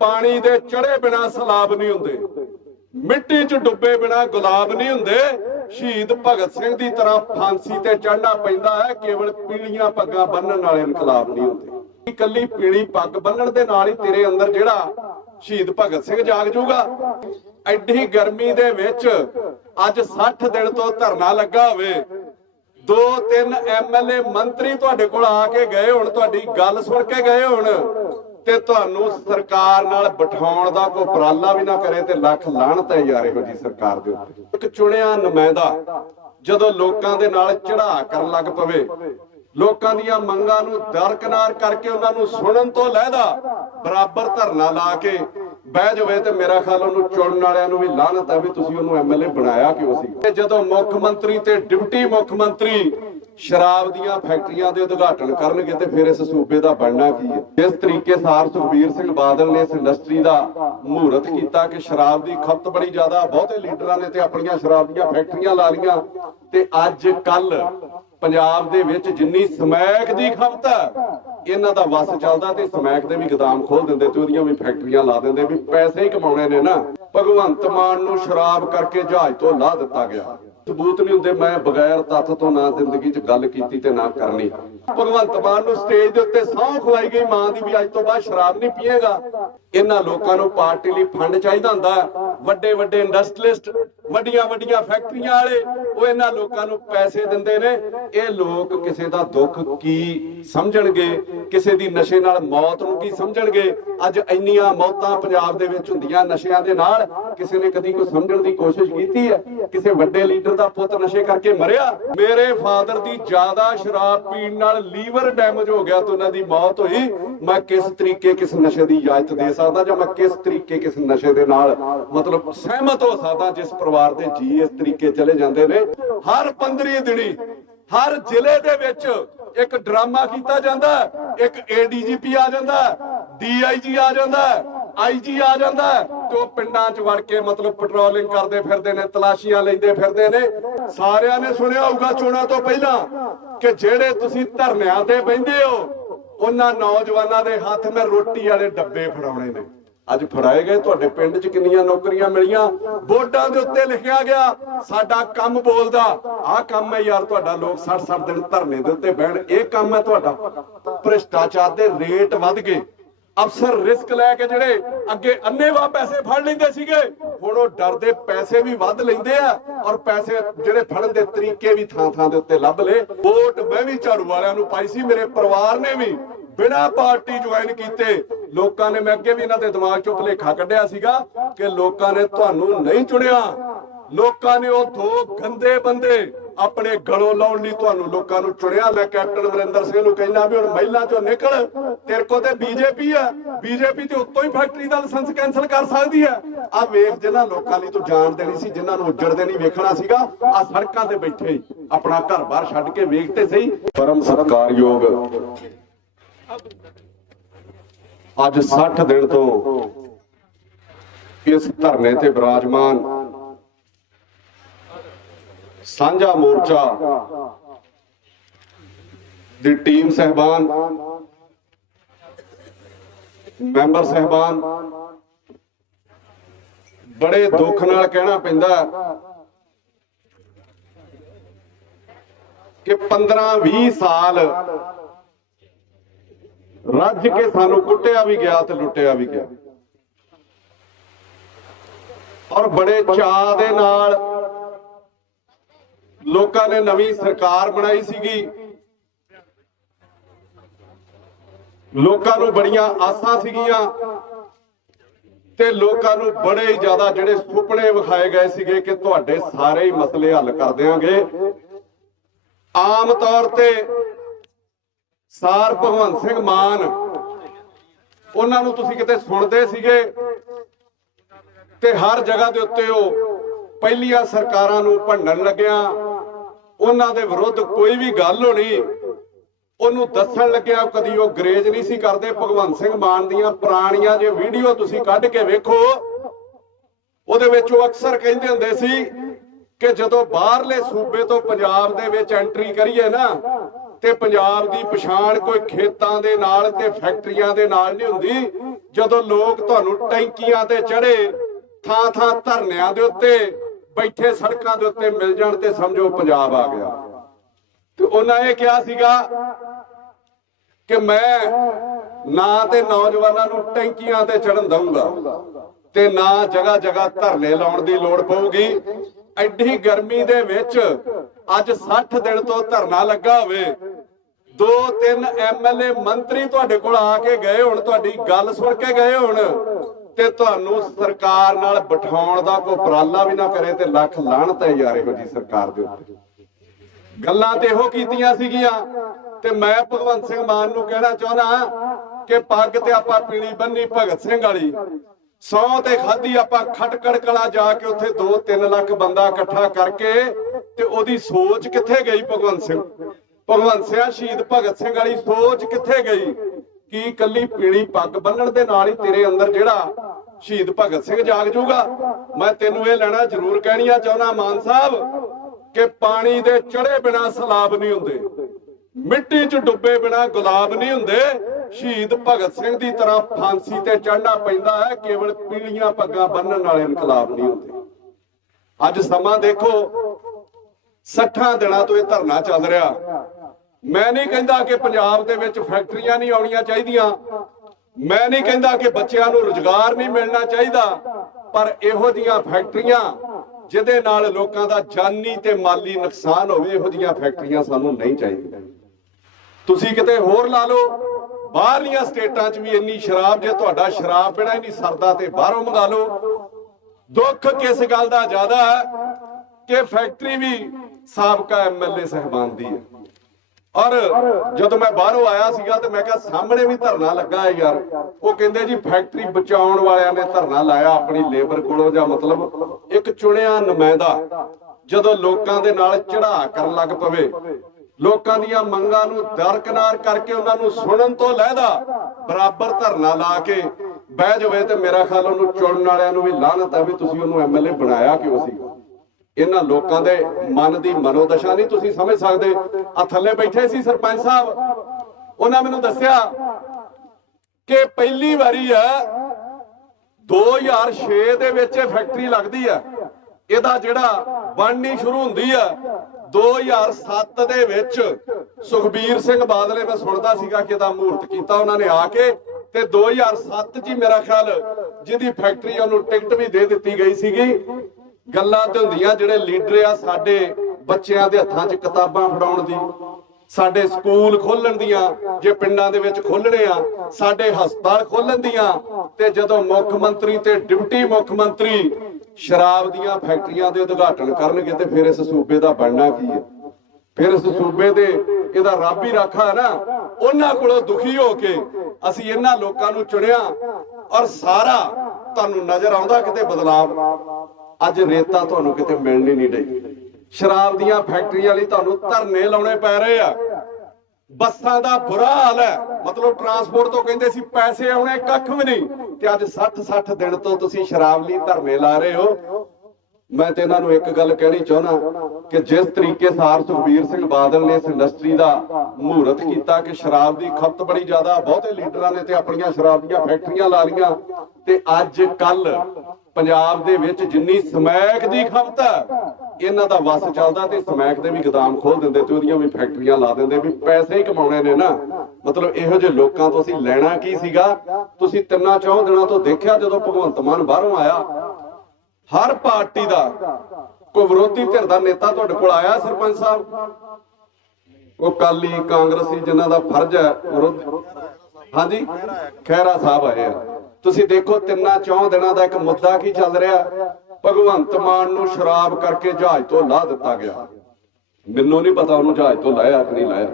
पानी दे चढ़े बिना सैलाब नहीं हुंदे, मिट्टी च डुबे बिना गुलाब नहीं हुंदे। शहीद भगत सिंह दी तरह फांसी ते चढ़ना पैंदा है, केवल पीलियां पग्गां बन्नण वाले इनकलाब नहीं हुंदे। इकल्ली पीली पग बन्नण दे नाल ही तेरे अंदर जिहड़ा शहीद भगत सिंह जाग जूगा। एडी गर्मी दे विच अज 60 दिन तो धरना लगा होवे, 2-3 MLA मंत्री तुहाडे कोल आके गए हुण, तुहाडी गल सुण के गए हुण ते तुहानू सरकार नाल बिठाउण दा कोई उपराला भी ना करे ते लख लाहनत है यार इहो जी सरकार दे उत्ते। एक चुणिया नुमाइंदा जदों लोकां दे नाल चढ़ा करन लग पवे, लोकां दीयां मंगां नूं दरकिनार करके उन्हां नूं सुणन तो लहदा बराबर धरना ला के बह जावे ते मेरा ख्याल उन्होंने चुनने वालियां नूं भी लाहनत है भी तुसीं उहनूं MLA बनाया क्यों सी। जदों मुख मंत्री ते डिप्टी मुख मंत्री शराब दीयां फैक्ट्रियां दे उद्घाटन करनगे ते फिर इस सूबे दा बनना की है। जिस तरीके सार सुखबीर सिंह बादल ने इस इंडस्ट्री दा मुहूर्त कीता कि शराब दी खपत बड़ी ज्यादा, बहुते लीडरां ने ते अपणियां शराब दीयां फैक्ट्रियां ला लईआं ते अज कल पंजाब दे विच जिन्नी समैक दी खपत है इन्हां दा वस चलदा ते समैक दे भी गोदाम खोल दिंदे ते ओहदियां भी फैक्ट्रियां ला दिंदे भी पैसे ही कमाउणे ने ना। भगवंत मान नूं शराब करके जहाज तो ला दिता गया, सबूत नहीं हुंदे। मैं बगैर तत्थ तो ना जिंदगी च गल कीती ते ना करनी। भगवंत मान नूं स्टेज दे उत्ते सौं खवाई गई मां दी भी अज तो बाद शराब नहीं पीएगा। इन्हां लोकां नूं पार्टी लई फंड चाहीदा हुंदा, वड्डे वड्डे इंडस्ट्रीलिस्ट वड्डियां वड्डियां फैक्ट्रियां वाले ਉਹ ਇਹਨਾਂ ਲੋਕਾਂ ਨੂੰ ਪੈਸੇ ਦਿੰਦੇ ਨੇ। ਇਹ ਲੋਕ ਕਿਸੇ ਦਾ ਦੁੱਖ ਕੀ ਸਮਝਣਗੇ, ਕਿਸੇ ਦੀ ਨਸ਼ੇ ਨਾਲ ਮੌਤ ਨੂੰ ਕੀ ਸਮਝਣਗੇ। ਅੱਜ ਇੰਨੀਆਂ ਮੌਤਾਂ ਪੰਜਾਬ ਦੇ ਵਿੱਚ ਹੁੰਦੀਆਂ ਨਸ਼ਿਆਂ ਦੇ ਨਾਲ, ਕਿਸੇ ਨੇ ਕਦੀ ਕੋਈ ਸਮਝਣ ਦੀ ਕੋਸ਼ਿਸ਼ ਕੀਤੀ ਹੈ? ਕਿਸੇ ਵੱਡੇ ਲੀਡਰ ਦਾ ਪੁੱਤ ਨਸ਼ੇ ਕਰਕੇ ਮਰਿਆ? ਮੇਰੇ ਫਾਦਰ ਦੀ ਜ਼ਿਆਦਾ ਸ਼ਰਾਬ ਪੀਣ ਨਾਲ ਲੀਵਰ ਡੈਮੇਜ ਹੋ ਗਿਆ ਤੇ ਉਹਨਾਂ ਦੀ ਮੌਤ ਹੋਈ। ਮੈਂ ਕਿਸ ਤਰੀਕੇ ਕਿਸ ਨਸ਼ੇ ਦੀ ਇਜਾਜ਼ਤ ਦੇ ਸਕਦਾ ਜਾਂ ਮੈਂ ਕਿਸ ਤਰੀਕੇ ਕਿਸ ਨਸ਼ੇ ਦੇ ਨਾਲ ਮਤਲਬ ਸਹਿਮਤ ਹੋ ਸਕਦਾ ਜਿਸ ਪਰਿਵਾਰ ਦੇ ਜੀ ਇਸ ਤਰੀਕੇ ਚਲੇ ਜਾਂਦੇ ਨੇ। हर 15 दिनी हर जिले दे विच एक ड्रामा कीता जांदा, एक ADGP आ जांदा, DIG आ जांदा, IG आ जांदा ते पिंडां च वड़ के मतलब पेट्रोलिंग करदे फिरदे ने, तलाशियां लैंदे फिरदे ने। सारियां ने सुनिया होगा चोणां तो पहला कि जेड़े तुसीं धरनिਆਂ ते बहिंदे हो उन्हां नौजवानां दे हत्थ में रोटी वाले डब्बे फड़ाउणे ने। ਅੱਜ ਫੜਾਏ ਗਏ। ਤੁਹਾਡੇ ਪਿੰਡ 'ਚ ਕਿੰਨੀਆਂ ਨੌਕਰੀਆਂ ਮਿਲੀਆਂ? ਬੋਰਡਾਂ ਦੇ ਉੱਤੇ ਲਿਖਿਆ ਗਿਆ ਸਾਡਾ ਕੰਮ ਬੋਲਦਾ। ਆਹ ਕੰਮ ਹੈ ਯਾਰ ਤੁਹਾਡਾ, ਲੋਕ 60-60 ਦਿਨ ਧਰਨੇ ਦੇ ਉੱਤੇ ਬਹਿਣ, ਇਹ ਕੰਮ ਹੈ ਤੁਹਾਡਾ। ਭ੍ਰਿਸ਼ਟਾਚਾਰ ਦੇ ਰੇਟ ਵੱਧ ਗਏ। ਅਫਸਰ ਰਿਸਕ ਲੈ ਕੇ ਜਿਹੜੇ ਅੱਗੇ ਅੰਨੇਵਾਹ ਪੈਸੇ ਫੜ ਲੈਂਦੇ ਸੀਗੇ ਹੁਣ ਉਹ ਡਰਦੇ ਪੈਸੇ ਵੀ ਵੱਧ ਲੈਂਦੇ ਆ ਔਰ ਪੈਸੇ ਜਿਹੜੇ ਫੜਨ ਦੇ ਤਰੀਕੇ ਵੀ ਥਾਂ ਥਾਂ ਦੇ ਉੱਤੇ ਲੱਭ ਲਏ। ਵੋਟ ਮੈਂ ਵੀ ਝਾੜੂ ਵਾਲਿਆਂ ਨੂੰ ਪਾਈ ਸੀ, ਮੇਰੇ ਪਰਿਵਾਰ ਨੇ ਵੀ बिना पार्टी ज्वाइन कीते। लोकां ने, मैं अगे भी इन्हां दे दिमाग चों भुलेखा कढिया सीगा कि लोकां ने तुहानूं नहीं चुनिया। लोकां ने वो 2 गंदे बंदे अपने गलों लाउण लई तुहानूं लोकां नूं चुनिया। मैं कैप्टन अमरिंदर सिंह नूं कहना भी हुण महिला चों निकल, तेरे कोल ते BJP है, BJP ते उत्तों ही फैक्ट्री दा लाइसेंस कैंसल कर सकदी है। आ वेख जिन्हां लोकां लई तूं जान देनी सी, जिन्हां नूं उजड़दे नहीं वेखਣਾ सीगा, आ सड़कां ते बैठे अपना घर-बार छड्ड के वेखते सही। परम सत्कारयोग ਅੱਜ 60 ਦਿਨ ਤੋਂ ਇਸ ਧਰਨੇ ਤੇ ਵਿਰਾਜਮਾਨ ਸਾਂਝਾ ਮੋਰਚਾ ਦੀ ਟੀਮ ਸਹਿਬਾਨ, ਮੈਂਬਰ ਸਹਿਬਾਨ, ਬੜੇ ਦੁੱਖ ਨਾਲ ਕਹਿਣਾ ਪੈਂਦਾ ਕਿ 15-20 ਸਾਲ ਰੱਜ ਕੇ ਸਾਨੂੰ ਕੁੱਟਿਆ ਵੀ ਗਿਆ ਤੇ ਲੁੱਟਿਆ ਵੀ ਗਿਆ ਔਰ ਬੜੇ ਚਾਅ ਦੇ ਨਾਲ ਲੋਕਾਂ ਨੇ ਨਵੀਂ ਸਰਕਾਰ ਬਣਾਈ ਸੀਗੀ। ਲੋਕਾਂ ਨੂੰ ਬੜੀਆਂ ਆਸਾਂ ਸੀਗੀਆਂ ਤੇ ਲੋਕਾਂ ਨੂੰ ਬੜੇ ਹੀ ਜ਼ਿਆਦਾ ਜਿਹੜੇ ਸੁਪਨੇ ਵਿਖਾਏ ਗਏ ਸੀਗੇ ਕਿ ਤੁਹਾਡੇ ਸਾਰੇ ਹੀ ਮਸਲੇ ਹੱਲ ਕਰ ਦੇਵਾਂਗੇ। ਆਮ ਤੌਰ ਤੇ ਸਾਰ ਭਗਵੰਤ ਸਿੰਘ ਮਾਨ ਉਹਨਾਂ ਨੂੰ ਤੁਸੀਂ ਕਿਤੇ ਸੁਣਦੇ ਸੀਗੇ ਤੇ ਹਰ ਜਗ੍ਹਾ ਦੇ ਉੱਤੇ ਉਹ ਪਹਿਲੀਆਂ ਸਰਕਾਰਾਂ ਨੂੰ ਭੰਡਣ ਲੱਗਿਆ, ਉਹਨਾਂ ਦੇ ਵਿਰੁੱਧ ਕੋਈ ਵੀ ਗੱਲ ਹੋਣੀ ਉਹਨੂੰ ਦੱਸਣ ਲੱਗਿਆ ਕਦੀ ਉਹ ਗਰੇਜ ਨਹੀਂ ਸੀ ਕਰਦੇ। ਭਗਵੰਤ ਸਿੰਘ ਮਾਨ ਦੀਆਂ ਪੁਰਾਣੀਆਂ ਜੇ ਵੀਡੀਓ ਤੁਸੀਂ ਕੱਢ ਕੇ ਵੇਖੋ ਉਹਦੇ ਵਿੱਚ ਉਹ ਅਕਸਰ ਕਹਿੰਦੇ ਹੁੰਦੇ ਸੀ ਕਿ ਜਦੋਂ ਬਾਹਰਲੇ ਸੂਬੇ ਤੋਂ ਪੰਜਾਬ ਦੇ ਵਿੱਚ ਐਂਟਰੀ ਕਰੀਏ ਨਾ ਤੇ ਪੰਜਾਬ ਦੀ ਪਛਾਣ ਕੋਈ ਖੇਤਾਂ ਦੇ ਨਾਲ ਤੇ ਫੈਕਟਰੀਆਂ ਦੇ ਨਾਲ ਨਹੀਂ ਹੁੰਦੀ। ਜਦੋਂ ਲੋਕ ਤੁਹਾਨੂੰ ਟੈਂਕੀਆਂ ਤੇ ਚੜੇ, ਥਾਂ ਥਾਂ ਧਰਨਿਆਂ ਦੇ ਉੱਤੇ ਬੈਠੇ, ਸੜਕਾਂ ਦੇ ਉੱਤੇ ਮਿਲ ਜਾਣ ਤੇ ਸਮਝੋ ਪੰਜਾਬ ਆ ਗਿਆ। ਤੇ ਉਹਨਾਂ ਇਹ ਕਿਹਾ ਸੀਗਾ ਕਿ ਮੈਂ ਨਾ ਤੇ ਨੌਜਵਾਨਾਂ ਨੂੰ ਟੈਂਕੀਆਂ ਤੇ ਚੜਨ ਦਊਂਗਾ ਤੇ ਨਾ ਜਗ੍ਹਾ ਜਗ੍ਹਾ ਧਰਨੇ ਲਾਉਣ ਦੀ ਲੋੜ ਪਊਗੀ। ਐਡੀ ਗਰਮੀ ਦੇ ਵਿੱਚ ਅੱਜ 60 ਦਿਨ ਤੋਂ ਧਰਨਾ ਲੱਗਾ ਹੋਵੇ, 2-3 ਐਮਐਲਏ ਮੰਤਰੀ ਤੁਹਾਡੇ ਕੋਲ ਆ ਕੇ ਗਏ ਹੁਣ, ਤੁਹਾਡੀ ਗੱਲ ਸੁਣ ਕੇ ਗਏ ਹੁਣ, ਤੇ ਤੁਹਾਨੂੰ ਸਰਕਾਰ ਨਾਲ ਬਿਠਾਉਣ ਦਾ ਕੋਈ ਉਪਰਾਲਾ ਵੀ ਨਾ ਕਰੇ ਤੇ ਲੱਖ ਲਾਹਨਤ ਹੈ ਯਾਰ ਇਹੋ ਜੀ ਸਰਕਾਰ ਦੇ ਉੱਤੇ। ਗੱਲਾਂ ਤੇ ਇਹੋ ਕੀਤੀਆਂ ਸੀਗੀਆਂ। ਤੇ ਮੈਂ ਭਗਵੰਤ ਸਿੰਘ ਮਾਨ ਨੂੰ ਕਹਿਣਾ ਚਾਹੁੰਦਾ ਕਿ ਪੱਗ ਤੇ ਆਪਾਂ ਪੀਣੀ ਬੰਨੀ ਭਗਤ ਸਿੰਘ ਵਾਲੀ, ਸੌ ਤੇ ਖਾਧੀ ਆਪਾਂ ਖਟਕੜ ਕਲਾ ਜਾ ਕੇ ਉੱਥੇ 2-3 ਲੱਖ ਬੰਦਾ ਇਕੱਠਾ ਕਰਕੇ, ਤੇ ਉਹਦੀ ਸੋਚ ਕਿੱਥੇ ਗਈ ਭਗਵੰਤ ਸਿੰਘ? ਭਗਵੰਤ ਸਿੰਘ ਸ਼ਹੀਦ ਭਗਤ ਸਿੰਘ ਵਾਲੀ ਸੋਚ ਕਿੱਥੇ ਗਈ? ਕੀ ਕੱਲੀ ਪੀਣੀ ਪੱਗ ਬੰਨਣ ਦੇ ਨਾਲ ਹੀ ਤੇਰੇ ਅੰਦਰ ਜਿਹੜਾ ਸ਼ਹੀਦ ਭਗਤ ਸਿੰਘ ਜਾਗ ਜਾਊਗਾ? ਮੈਂ ਤੈਨੂੰ ਇਹ ਲੈਣਾ ਜ਼ਰੂਰ ਕਹਿਣੀਆਂ ਚਾਹੁੰਦਾ ਮਾਨ ਸਾਹਿਬ ਕਿ ਪਾਣੀ ਦੇ ਚੜੇ ਬਿਨਾ ਸਲਾਬ ਨਹੀਂ ਹੁੰਦੇ, ਮਿੱਟੀ 'ਚ ਡੁੱਬੇ ਬਿਨਾ ਗੁਲਾਬ ਨਹੀਂ ਹੁੰਦੇ। ਸ਼ਹੀਦ ਭਗਤ ਸਿੰਘ ਦੀ ਤਰ੍ਹਾਂ ਫਾਂਸੀ ਤੇ ਚੜ੍ਹਨਾ ਪੈਂਦਾ ਹੈ, ਕੇਵਲ ਪੀਲੀਆਂ ਪੱਗਾਂ ਬੰਨਣ ਵਾਲੇ ਇਨਕਲਾਬ ਨਹੀਂ ਹੁੰਦੇ। ਅੱਜ ਸਮਾਂ ਦੇਖੋ, 60 ਦਿਨਾਂ ਤੋਂ ਇਹ ਧਰਨਾ ਚੱਲ ਰਿਹਾ। ਮੈਂ ਨਹੀਂ ਕਹਿੰਦਾ ਕਿ ਪੰਜਾਬ ਦੇ ਵਿੱਚ ਫੈਕਟਰੀਆਂ ਨਹੀਂ ਆਉਣੀਆਂ ਚਾਹੀਦੀਆਂ, ਮੈਂ ਨਹੀਂ ਕਹਿੰਦਾ ਕਿ ਬੱਚਿਆਂ ਨੂੰ ਰੁਜ਼ਗਾਰ ਨਹੀਂ ਮਿਲਣਾ ਚਾਹੀਦਾ, ਪਰ ਇਹੋ ਜਿਹੀਆਂ ਫੈਕਟਰੀਆਂ ਜਿਹਦੇ ਨਾਲ ਲੋਕਾਂ ਦਾ ਜਾਨੀ ਤੇ ਮਾਲੀ ਨੁਕਸਾਨ ਹੋਵੇ, ਇਹੋ ਜਿਹੀਆਂ ਫੈਕਟਰੀਆਂ ਸਾਨੂੰ ਨਹੀਂ ਚਾਹੀਦੀਆਂ। ਤੁਸੀਂ ਕਿਤੇ ਹੋਰ ਲਾ ਲਓ, ਬਾਹਰਲੀਆਂ ਸਟੇਟਾਂ 'ਚ ਵੀ ਇੰਨੀ ਸ਼ਰਾਬ, ਜੇ ਤੁਹਾਡਾ ਸ਼ਰਾਬ ਪੀਣਾ ਹੀ ਨਹੀਂ ਸਰਦਾ ਤੇ ਬਾਹਰੋਂ ਮੰਗਾ ਲਓ। ਦੁੱਖ ਕਿਸ ਗੱਲ ਦਾ ਜ਼ਿਆਦਾ ਹੈ ਕਿ ਫੈਕਟਰੀ ਵੀ ਸਾਬਕਾ ਐਮਐਲਏ ਸਾਹਿਬਾਨ ਦੀ ਹੈ। ਔਰ ਜਦੋਂ ਮੈਂ ਬਾਹਰੋਂ ਆਇਆ ਸੀਗਾ ਤੇ ਮੈਂ ਕਿਹਾ ਸਾਹਮਣੇ ਵੀ ਧਰਨਾ ਲੱਗਾ ਹੈ ਯਾਰ, ਉਹ ਕਹਿੰਦੇ ਜੀ ਫੈਕਟਰੀ ਬਚਾਉਣ ਵਾਲਿਆਂ ਨੇ ਧਰਨਾ ਲਾਇਆ ਆਪਣੀ ਲੇਬਰ ਕੋਲੋਂ, ਜਾਂ ਮਤਲਬ ਇੱਕ ਚੁਣਿਆ ਨੁਮਾਇੰਦਾ ਜਦੋਂ ਲੋਕਾਂ ਦੇ ਨਾਲ ਚੜਾ ਕਰਨ ਲੱਗ ਪਵੇ, ਲੋਕਾਂ ਦੀਆਂ ਮੰਗਾਂ ਨੂੰ ਦਰਕਨਾਰ ਕਰਕੇ ਉਹਨਾਂ ਨੂੰ ਸੁਣਨ ਤੋਂ ਲਹਿਦਾ ਬਰਾਬਰ ਧਰਨਾ ਲਾ ਕੇ ਬਹਿ ਜਾਵੇ, ਤੇ ਮੇਰਾ ਖਿਆਲ ਉਹਨੂੰ ਚੁਣਨ ਵਾਲਿਆਂ ਨੂੰ ਵੀ ਲਾਹਨਤ ਹੈ ਵੀ ਤੁਸੀਂ ਉਹਨੂੰ ਐਮਐਲਏ ਬਣਾਇਆ ਕਿਉਂ ਸੀ। ਇਹਨਾਂ ਲੋਕਾਂ ਦੇ ਮਨ ਦੀ ਮਨੋਦਸ਼ਾ ਨਹੀਂ ਤੁਸੀਂ ਸਮਝ ਸਕਦੇ। ਆ ਥੱਲੇ ਬੈਠੇ ਸੀ ਸਰਪੰਚ ਸਾਹਿਬ, ਉਹਨਾਂ ਮੈਨੂੰ ਦੱਸਿਆ ਕਿ ਪਹਿਲੀ ਵਾਰੀ ਆ 2006 ਦੇ ਵਿੱਚ ਇਹ ਫੈਕਟਰੀ ਲੱਗਦੀ ਆ, ਇਹਦਾ ਜਿਹੜਾ ਬਣਨੀ ਸ਼ੁਰੂ ਹੁੰਦੀ ਆ 2007 ਦੇ ਵਿੱਚ ਸੁਖਬੀਰ ਸਿੰਘ ਬਾਦਲ, ਮੈਂ ਸੁਣਦਾ ਸੀਗਾ ਕਿ ਇਹਦਾ ਮਹੂਰਤ ਕੀਤਾ ਉਹਨਾਂ ਨੇ ਆ ਕੇ, ਤੇ 2007 ਚ ਹੀ ਮੇਰਾ ਖਿਆਲ ਜਿਹਦੀ ਫੈਕਟਰੀ ਉਹਨੂੰ ਟਿਕਟ ਵੀ ਦੇ ਦਿੱਤੀ ਗਈ ਸੀਗੀ। ਗੱਲਾਂ ਤੇ ਹੁੰਦੀਆਂ ਜਿਹੜੇ ਲੀਡਰ ਆ ਸਾਡੇ ਬੱਚਿਆਂ ਦੇ ਹੱਥਾਂ 'ਚ ਕਿਤਾਬਾਂ ਫੜਾਉਣ ਦੀ, ਸਾਡੇ ਸਕੂਲ ਖੋਲਣ ਦੀਆਂ ਜੇ ਪਿੰਡਾਂ ਦੇ ਵਿੱਚ ਖੋਲਣੇ ਆ, ਸਾਡੇ ਹਸਪਤਾਲ ਖੋਲਣ ਦੀਆਂ, ਤੇ ਜਦੋਂ ਮੁੱਖ ਮੰਤਰੀ ਤੇ ਡਿਪਟੀ ਮੁੱਖ ਮੰਤਰੀ ਸ਼ਰਾਬ ਦੀਆਂ ਫੈਕਟਰੀਆਂ ਦੇ ਉਦਘਾਟਨ ਕਰਨਗੇ ਤੇ ਫਿਰ ਇਸ ਸੂਬੇ ਦਾ ਬਣਨਾ ਕੀ ਹੈ? ਫਿਰ ਇਸ ਸੂਬੇ ਦੇ ਇਹਦਾ ਰੱਬ ਹੀ ਰਾਖਾ ਹੈ ਨਾ। ਉਹਨਾਂ ਕੋਲੋਂ ਦੁਖੀ ਹੋ ਕੇ ਅਸੀਂ ਇਹਨਾਂ ਲੋਕਾਂ ਨੂੰ ਚੁਣਿਆ, ਔਰ ਸਾਰਾ ਤੁਹਾਨੂੰ ਨਜ਼ਰ ਆਉਂਦਾ ਕਿਤੇ ਬਦਲਾਵ। ਅੱਜ ਰੇਤਾ ਤੁਹਾਨੂੰ ਕਿਤੇ ਮਿਲਣੀ ਨਹੀਂ ਡਈ, ਸ਼ਰਾਬ ਦੀਆਂ ਫੈਕਟਰੀਆਂ ਲਈ ਤੁਹਾਨੂੰ ਧਰਨੇ ਲਾਉਣੇ ਪੈ ਰਹੇ ਆ, ਬੱਸਾਂ ਦਾ ਬੁਰਾ ਹਾਲ ਹੈ, ਮਤਲਬ ਟਰਾਂਸਪੋਰਟ ਤੋਂ ਕਹਿੰਦੇ ਸੀ ਪੈਸੇ ਆਉਣੇ ਕੱਖ ਵੀ ਨਹੀਂ, ਤੇ ਅੱਜ 60 ਦਿਨ ਤੋਂ ਤੁਸੀਂ ਸ਼ਰਾਬ ਲਈ ਧਰਨੇ ਲਾ ਰਹੇ ਹੋ। ਮੈਂ ਤੇ ਇਹਨਾਂ ਨੂੰ ਇੱਕ ਗੱਲ ਕਹਿਣੀ ਚਾਹੁੰਦਾ ਕਿ ਜਿਸ ਤਰੀਕੇ ਸਾਰ ਸੁਖਬੀਰ ਸਿੰਘ ਬਾਦਲ ਨੇ ਇਸ ਇੰਡਸਟਰੀ ਦਾ ਮਹੂਰਤ ਕੀਤਾ ਕਿ ਸ਼ਰਾਬ ਦੀ ਖਪਤ ਬੜੀ ਜ਼ਿਆਦਾ, ਬਹੁਤੇ ਲੀਡਰਾਂ ਨੇ ਤੇ ਆਪਣੀਆਂ ਸ਼ਰਾਬ ਦੀਆਂ ਫੈਕਟਰੀਆਂ ਲਾ ਲਈਆਂ, ਤੇ ਅੱਜ ਕੱਲ ਪੰਜਾਬ ਦੇ ਵਿੱਚ ਜਿੰਨੀ ਸਮੈਕ ਦੀ ਖਪਤ ਹੈ ਇਹਨਾਂ ਦਾ ਵਸ ਚੱਲਦਾ, ਤੇ ਸਮੈਕ ਦੇ ਵੀ ਗੋਦਾਮ ਖੋਲ ਦਿੰਦੇ ਤੇ ਉਹਦੀਆਂ ਵੀ ਫੈਕਟਰੀਆਂ ਲਾ ਦਿੰਦੇ, ਵੀ ਪੈਸੇ ਹੀ ਕਮਾਉਣੇ ਨੇ ਨਾ। ਮਤਲਬ ਇਹੋ ਜਿਹੇ ਲੋਕਾਂ ਤੋਂ ਅਸੀਂ ਲੈਣਾ ਕੀ ਸੀਗਾ? ਤੁਸੀਂ 3-4 ਦਿਨਾਂ ਤੋਂ ਦੇਖਿਆ ਜਦੋਂ ਭਗਵੰਤ ਮਾਨ ਬਾਹਰੋਂ ਆਇਆ, ਹਰ ਪਾਰਟੀ ਦਾ ਕੋਈ ਵਿਰੋਧੀ ਧਿਰ ਦਾ ਨੇਤਾ ਤੁਹਾਡੇ ਕੋਲ ਆਇਆ ਸਰਪੰਚ ਸਾਹਿਬ, ਉਹ ਅਕਾਲੀ ਕਾਂਗਰਸੀ ਜਿਨ੍ਹਾਂ ਦਾ ਫਰਜ਼ ਹੈ ਵਿਰੋਧੀ, ਹਾਂਜੀ ਖਹਿਰਾ ਸਾਹਿਬ ਆਏ ਆ। ਤੁਸੀਂ ਦੇਖੋ 3-4 ਦਿਨਾਂ ਦਾ ਇੱਕ ਮੁੱਦਾ ਕੀ ਚੱਲ ਰਿਹਾ, ਭਗਵੰਤ ਮਾਨ ਨੂੰ ਸ਼ਰਾਬ ਕਰਕੇ ਜਹਾਜ਼ ਤੋਂ ਲਾਹ ਦਿੱਤਾ ਗਿਆ। ਮੈਨੂੰ ਨਹੀਂ ਪਤਾ ਉਹਨੂੰ ਜਹਾਜ਼ ਤੋਂ ਲਾਇਆ ਕਿ ਨਹੀਂ ਲਾਇਆ,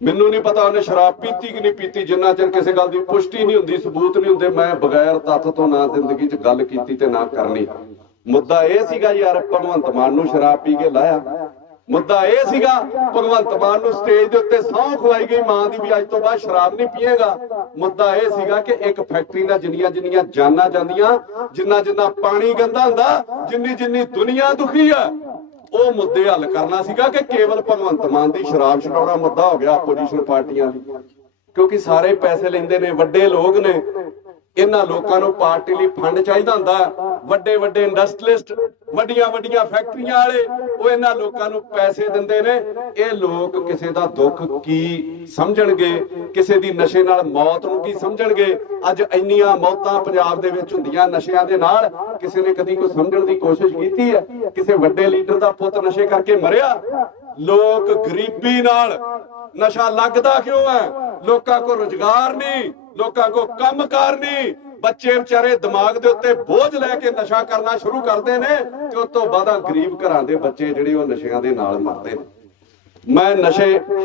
ਮੈਨੂੰ ਨਹੀਂ ਪਤਾ ਉਹਨੇ ਸ਼ਰਾਬ ਪੀਤੀ ਕਿ ਨਹੀਂ ਪੀਤੀ, ਜਿੰਨਾ ਚਿਰ ਕਿਸੇ ਗੱਲ ਦੀ ਪੁਸ਼ਟੀ ਨਹੀਂ ਹੁੰਦੀ, ਸਬੂਤ ਨਹੀਂ ਹੁੰਦੇ, ਮੈਂ ਬਗੈਰ ਤੱਥ ਤੋਂ ਨਾ ਜ਼ਿੰਦਗੀ 'ਚ ਗੱਲ ਕੀਤੀ ਤੇ ਨਾ ਕਰਨੀ। ਮੁੱਦਾ ਇਹ ਸੀਗਾ ਯਾਰ ਭਗਵੰਤ ਮਾਨ ਨੂੰ ਸ਼ਰਾਬ ਪੀ ਕੇ ਲਾਇਆ, ਮੁੱਦਾ ਇਹ ਸੀਗਾ ਭਗਵੰਤ ਮਾਨ ਨੂੰ ਸਟੇਜ ਦੇ ਉੱਤੇ ਸਹੁੰ ਖਵਾਈ ਗਈ ਮਾਂ ਦੀ ਵੀ ਅੱਜ ਤੋਂ ਬਾਅਦ ਸ਼ਰਾਬ ਨਹੀਂ ਪੀਏਗਾ। ਮੁੱਦਾ ਇਹ ਸੀਗਾ ਕਿ ਇੱਕ ਫੈਕਟਰੀ ਨਾਲ ਜਿੰਨੀਆਂ ਜਾਨਾਂ ਜਾਂਦੀਆਂ, ਜਿੰਨਾ ਪਾਣੀ ਗੰਦਾ ਹੁੰਦਾ, ਜਿੰਨੀ ਦੁਨੀਆ ਦੁਖੀ ਆ, ਉਹ ਮੁੱਦੇ ਹੱਲ ਕਰਨਾ ਸੀਗਾ ਕਿ ਕੇਵਲ ਭਗਵੰਤ ਮਾਨ ਦੀ ਸ਼ਰਾਬ ਛਡਾਉਣਾ ਮੁੱਦਾ ਹੋ ਗਿਆ ਆਪੋਜੀਸ਼ਨ ਪਾਰਟੀਆਂ ਲਈ, ਕਿਉਂਕਿ ਸਾਰੇ ਪੈਸੇ ਲੈਂਦੇ ਨੇ, ਵੱਡੇ ਲੋਕ ਨੇ। ਇਹਨਾਂ ਲੋਕਾਂ ਨੂੰ ਪਾਰਟੀ ਲਈ ਫੰਡ ਚਾਹੀਦਾ ਹੁੰਦਾ, ਵੱਡੇ ਵੱਡੇ ਇੰਡਸਟਰੀਲਿਸਟ, ਵੱਡੀਆਂ ਵੱਡੀਆਂ ਫੈਕਟਰੀਆਂ ਵਾਲੇ, ਉਹ ਇਹਨਾਂ ਲੋਕਾਂ ਨੂੰ ਪੈਸੇ ਦਿੰਦੇ ਨੇ। ਇਹ ਲੋਕ ਕਿਸੇ ਦਾ ਦੁੱਖ ਕੀ ਸਮਝਣਗੇ, ਕਿਸੇ ਦੀ ਨਸ਼ੇ ਨਾਲ ਮੌਤ ਨੂੰ ਕੀ ਸਮਝਣਗੇ? ਅੱਜ ਇੰਨੀਆਂ ਮੌਤਾਂ ਪੰਜਾਬ ਦੇ ਵਿੱਚ ਹੁੰਦੀਆਂ ਨਸ਼ਿਆਂ ਦੇ ਨਾਲ, ਕਿਸੇ ਨੇ ਕਦੀ ਕੋਈ ਸਮਝਣ ਦੀ ਕੋਸ਼ਿਸ਼ ਕੀਤੀ ਹੈ? ਕਿਸੇ ਵੱਡੇ ਲੀਡਰ ਦਾ ਪੁੱਤ ਨਸ਼ੇ ਕਰਕੇ ਮਰਿਆ? ਲੋਕ ਗਰੀਬੀ ਨਾਲ, ਨਸ਼ਾ ਲੱਗਦਾ ਕਿਉਂ ਹੈ? ਲੋਕਾਂ ਕੋਲ ਰੁਜ਼ਗਾਰ ਨਹੀਂ, ਲੋਕਾਂ ਕੋਲ ਕੰਮਕਾਰ ਨਹੀਂ, ਬੱਚੇ ਵਿਚਾਰੇ ਦਿਮਾਗ ਦੇ ਉੱਤੇ ਬੋਝ ਲੈ ਕੇ ਨਸ਼ਾ ਕਰਨਾ ਸ਼ੁਰੂ ਕਰਦੇ ਨੇ ਤੇ ਉਸ ਤੋਂ ਬਾਅਦ ਗਰੀਬ ਘਰਾਂ ਦੇ ਬੱਚੇ ਜਿਹੜੇ ਉਹ ਨਸ਼ਿਆਂ ਦੇ ਨਾਲ ਮਰਦੇ ਨੇ। ਮੈਂ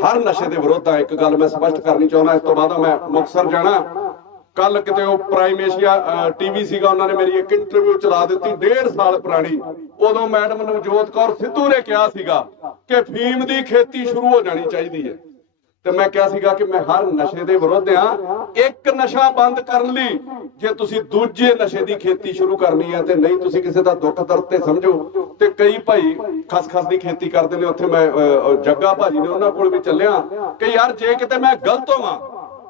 ਹਰ ਨਸ਼ੇ ਦੇ ਵਿਰੁੱਧ ਆ। ਇੱਕ ਗੱਲ ਮੈਂ ਸਪਸ਼ਟ ਕਰਨੀ ਚਾਹੁੰਦਾ, ਇਸ ਤੋਂ ਬਾਅਦ ਮੈਂ ਮੁਕਤਸਰ ਜਾਣਾ। ਕੱਲ ਕਿਤੇ ਉਹ ਪ੍ਰਾਈਮ ਏਸ਼ੀਆ ਟੀਵੀ ਸੀਗਾ, ਉਹਨਾਂ ਨੇ ਮੇਰੀ ਇੱਕ ਇੰਟਰਵਿਊ ਚਲਾ ਦਿੱਤੀ 1.5 ਸਾਲ ਪੁਰਾਣੀ। ਉਦੋਂ ਮੈਡਮ ਨਵਜੋਤ ਕੌਰ ਸਿੱਧੂ ਨੇ ਕਿਹਾ ਸੀਗਾ ਕਿ ਫੀਮ ਦੀ ਖੇਤੀ ਸ਼ੁਰੂ ਹੋ ਜਾਣੀ ਚਾਹੀਦੀ ਹੈ, ਤੇ ਮੈਂ ਕਿਹਾ ਸੀਗਾ ਕਿ ਮੈਂ ਹਰ ਨਸ਼ੇ ਦੇ ਵਿਰੁੱਧ ਆ। ਇੱਕ ਨਸ਼ਾ ਬੰਦ ਕਰਨ ਲਈ ਜੇ ਤੁਸੀਂ ਦੂਜੇ ਨਸ਼ੇ ਦੀ ਖੇਤੀ ਸ਼ੁਰੂ ਕਰਨੀ ਹੈ ਤੇ ਨਹੀਂ ਤੁਸੀਂ ਕਿਸੇ ਦਾ ਦੁੱਖ ਦਰਦ ਤੇ ਸਮਝੋ। ਤੇ ਕਈ ਭਾਈ ਖਸਖਸ ਦੀ ਖੇਤੀ ਕਰਦੇ ਨੇ, ਉੱਥੇ ਮੈਂ ਜੱਗਾ ਭਾਜੀ ਨੇ ਉਹਨਾਂ ਕੋਲ ਵੀ ਚੱਲਿਆ ਕਿ ਯਾਰ ਜੇ ਕਿਤੇ ਮੈਂ ਗਲਤ ਹੋਵਾਂ,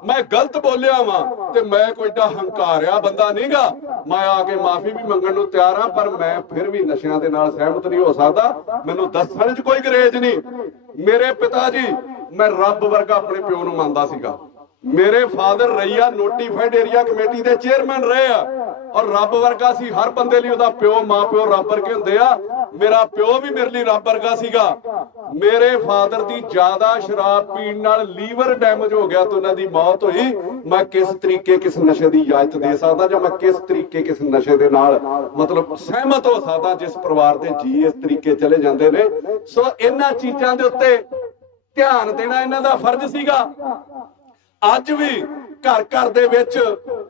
ਮੈਂ ਗਲਤ ਬੋਲਿਆ ਵਾਂ, ਤੇ ਮੈਂ ਕੋਈ ਏਡਾ ਹੰਕਾਰਿਆ ਬੰਦਾ ਨਹੀਂਗਾ, ਮੈਂ ਆ ਕੇ ਮਾਫੀ ਵੀ ਮੰਗਣ ਨੂੰ ਤਿਆਰ ਹਾਂ, ਪਰ ਮੈਂ ਫਿਰ ਵੀ ਨਸ਼ਿਆਂ ਦੇ ਨਾਲ ਸਹਿਮਤ ਨਹੀਂ ਹੋ ਸਕਦਾ। ਮੈਨੂੰ ਦੱਸਣ 'ਚ ਕੋਈ ਗਰੇਜ ਨਹੀਂ। ਮੇਰੇ ਪਿਤਾ ਜੀ, ਮੈਂ ਰੱਬ ਵਰਗਾ ਆਪਣੇ ਪਿਓ ਨੂੰ ਮੰਨਦਾ ਸੀਗਾ। ਮੇਰੇ father Raiya notified area committee ਦੇ ਚੇਅਰਮੈਨ ਰਹੇ ਆ, ਔਰ ਰੱਬ ਵਰਗਾ ਸੀ। ਹਰ ਬੰਦੇ ਲਈ ਉਹਦਾ ਪਿਓ, ਮਾਂ ਪਿਓ ਰੱਬ ਵਰਗੇ ਹੁੰਦੇ ਆ। ਮੇਰਾ ਪਿਓ ਵੀ ਮੇਰੇ ਲਈ ਰੱਬ ਵਰਗਾ ਸੀਗਾ। ਮੇਰੇ ਫਾਦਰ ਦੀ ਜ਼ਿਆਦਾ ਸ਼ਰਾਬ ਪੀਣ ਨਾਲ ਲੀਵਰ ਡੈਮੇਜ ਹੋ ਗਿਆ ਤੇ ਉਹਨਾਂ ਦੀ ਮੌਤ ਹੋਈ। ਮੈਂ ਕਿਸ ਤਰੀਕੇ ਕਿਸ ਨਸ਼ੇ ਦੀ ਇਜਾਜ਼ਤ ਦੇ ਸਕਦਾ, ਜਾਂ ਮੈਂ ਕਿਸ ਤਰੀਕੇ ਕਿਸ ਨਸ਼ੇ ਦੇ ਨਾਲ ਮਤਲਬ ਸਹਿਮਤ ਹੋ ਸਕਦਾ ਜਿਸ ਪਰਿਵਾਰ ਦੇ ਜੀ ਇਸ ਤਰੀਕੇ ਚਲੇ ਜਾਂਦੇ ਨੇ। ਸੋ ਇਹਨਾਂ ਚੀਜ਼ਾਂ ਦੇ ਉੱਤੇ ਧਿਆਨ ਦੇਣਾ ਇਹਨਾਂ ਦਾ ਫਰਜ਼ ਸੀਗਾ। ਅੱਜ ਵੀ ਘਰ ਘਰ ਦੇ ਵਿੱਚ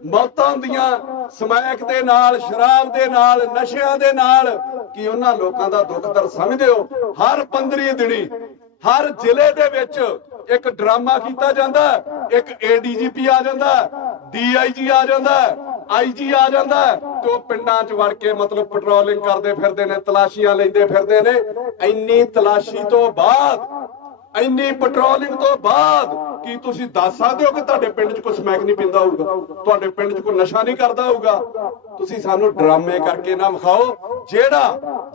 ਮੌਤਾਂ ਹੁੰਦੀਆਂ ਸਮੈਕ ਦੇ ਨਾਲ, ਸ਼ਰਾਬ ਦੇ ਨਾਲ, ਨਸ਼ਿਆਂ ਦੇ ਨਾਲ। ਕੀ ਉਹਨਾਂ ਲੋਕਾਂ ਦਾ ਦੁੱਖ ਦਰਦ ਸਮਝਦੇ ਹੋ? ਹਰ 15 ਦਿਨੀ ਹਰ ਜ਼ਿਲ੍ਹੇ ਦੇ ਵਿੱਚ ਇੱਕ ਡਰਾਮਾ ਕੀਤਾ ਜਾਂਦਾ, ਇੱਕ ADGP ਆ ਜਾਂਦਾ, DIG ਆ ਜਾਂਦਾ, IG ਆ ਜਾਂਦਾ, ਤੇ ਉਹ ਪਿੰਡਾਂ 'ਚ ਵੜ ਕੇ ਮਤਲਬ ਪੈਟਰੋਲਿੰਗ ਕਰਦੇ ਫਿਰਦੇ ਨੇ, ਤਲਾਸ਼ੀਆਂ ਲੈਂਦੇ ਫਿਰਦੇ ਨੇ। ਇੰਨੀ ਤਲਾਸ਼ੀ ਤੋਂ ਬਾਅਦ, ਇੰਨੀ ਪੈਟਰੋਲਿੰਗ ਤੋਂ ਬਾਅਦ ਕੀ ਤੁਸੀਂ ਦੱਸ ਸਕਦੇ ਹੋ ਕਿ ਤੁਹਾਡੇ ਪਿੰਡ 'ਚ ਕੋਈ ਸਮੈਕ ਨਹੀਂ ਪੀਂਦਾ ਹੋਊਗਾ, ਤੁਹਾਡੇ ਪਿੰਡ 'ਚ ਕੋਈ ਨਸ਼ਾ ਨਹੀਂ ਕਰਦਾ ਹੋਊਗਾ? ਤੁਸੀਂ ਸਾਨੂੰ ਡਰਾਮੇ ਕਰਕੇ ਨਾ ਵਿਖਾਓ।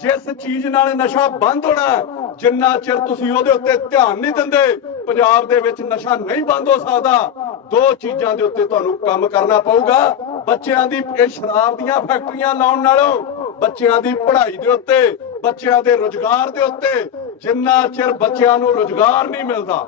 ਜਿਸ ਚੀਜ਼ ਨਾਲ ਨਸ਼ਾ ਬੰਦ ਹੋਣਾ, ਜਿੰਨਾ ਚਿਰ ਤੁਸੀਂ ਉਹਦੇ ਉੱਤੇ ਧਿਆਨ ਨਹੀਂ ਦਿੰਦੇ, ਪੰਜਾਬ ਦੇ ਵਿੱਚ ਨਸ਼ਾ ਨਹੀਂ ਬੰਦ ਹੋ ਸਕਦਾ। ਦੋ ਚੀਜ਼ਾਂ ਦੇ ਉੱਤੇ ਤੁਹਾਨੂੰ ਕੰਮ ਕਰਨਾ ਪਊਗਾ। ਬੱਚਿਆਂ ਦੀ ਇਹ ਸ਼ਰਾਬ ਦੀਆਂ ਫੈਕਟਰੀਆਂ ਲਾਉਣ ਨਾਲੋਂ ਬੱਚਿਆਂ ਦੀ ਪੜ੍ਹਾਈ ਦੇ ਉੱਤੇ, ਬੱਚਿਆਂ ਦੇ ਰੁਜ਼ਗਾਰ ਦੇ ਉੱਤੇ। ਜਿੰਨਾ ਚਿਰ ਬੱਚਿਆਂ ਨੂੰ ਰੁਜ਼ਗਾਰ ਨਹੀਂ ਮਿਲਦਾ,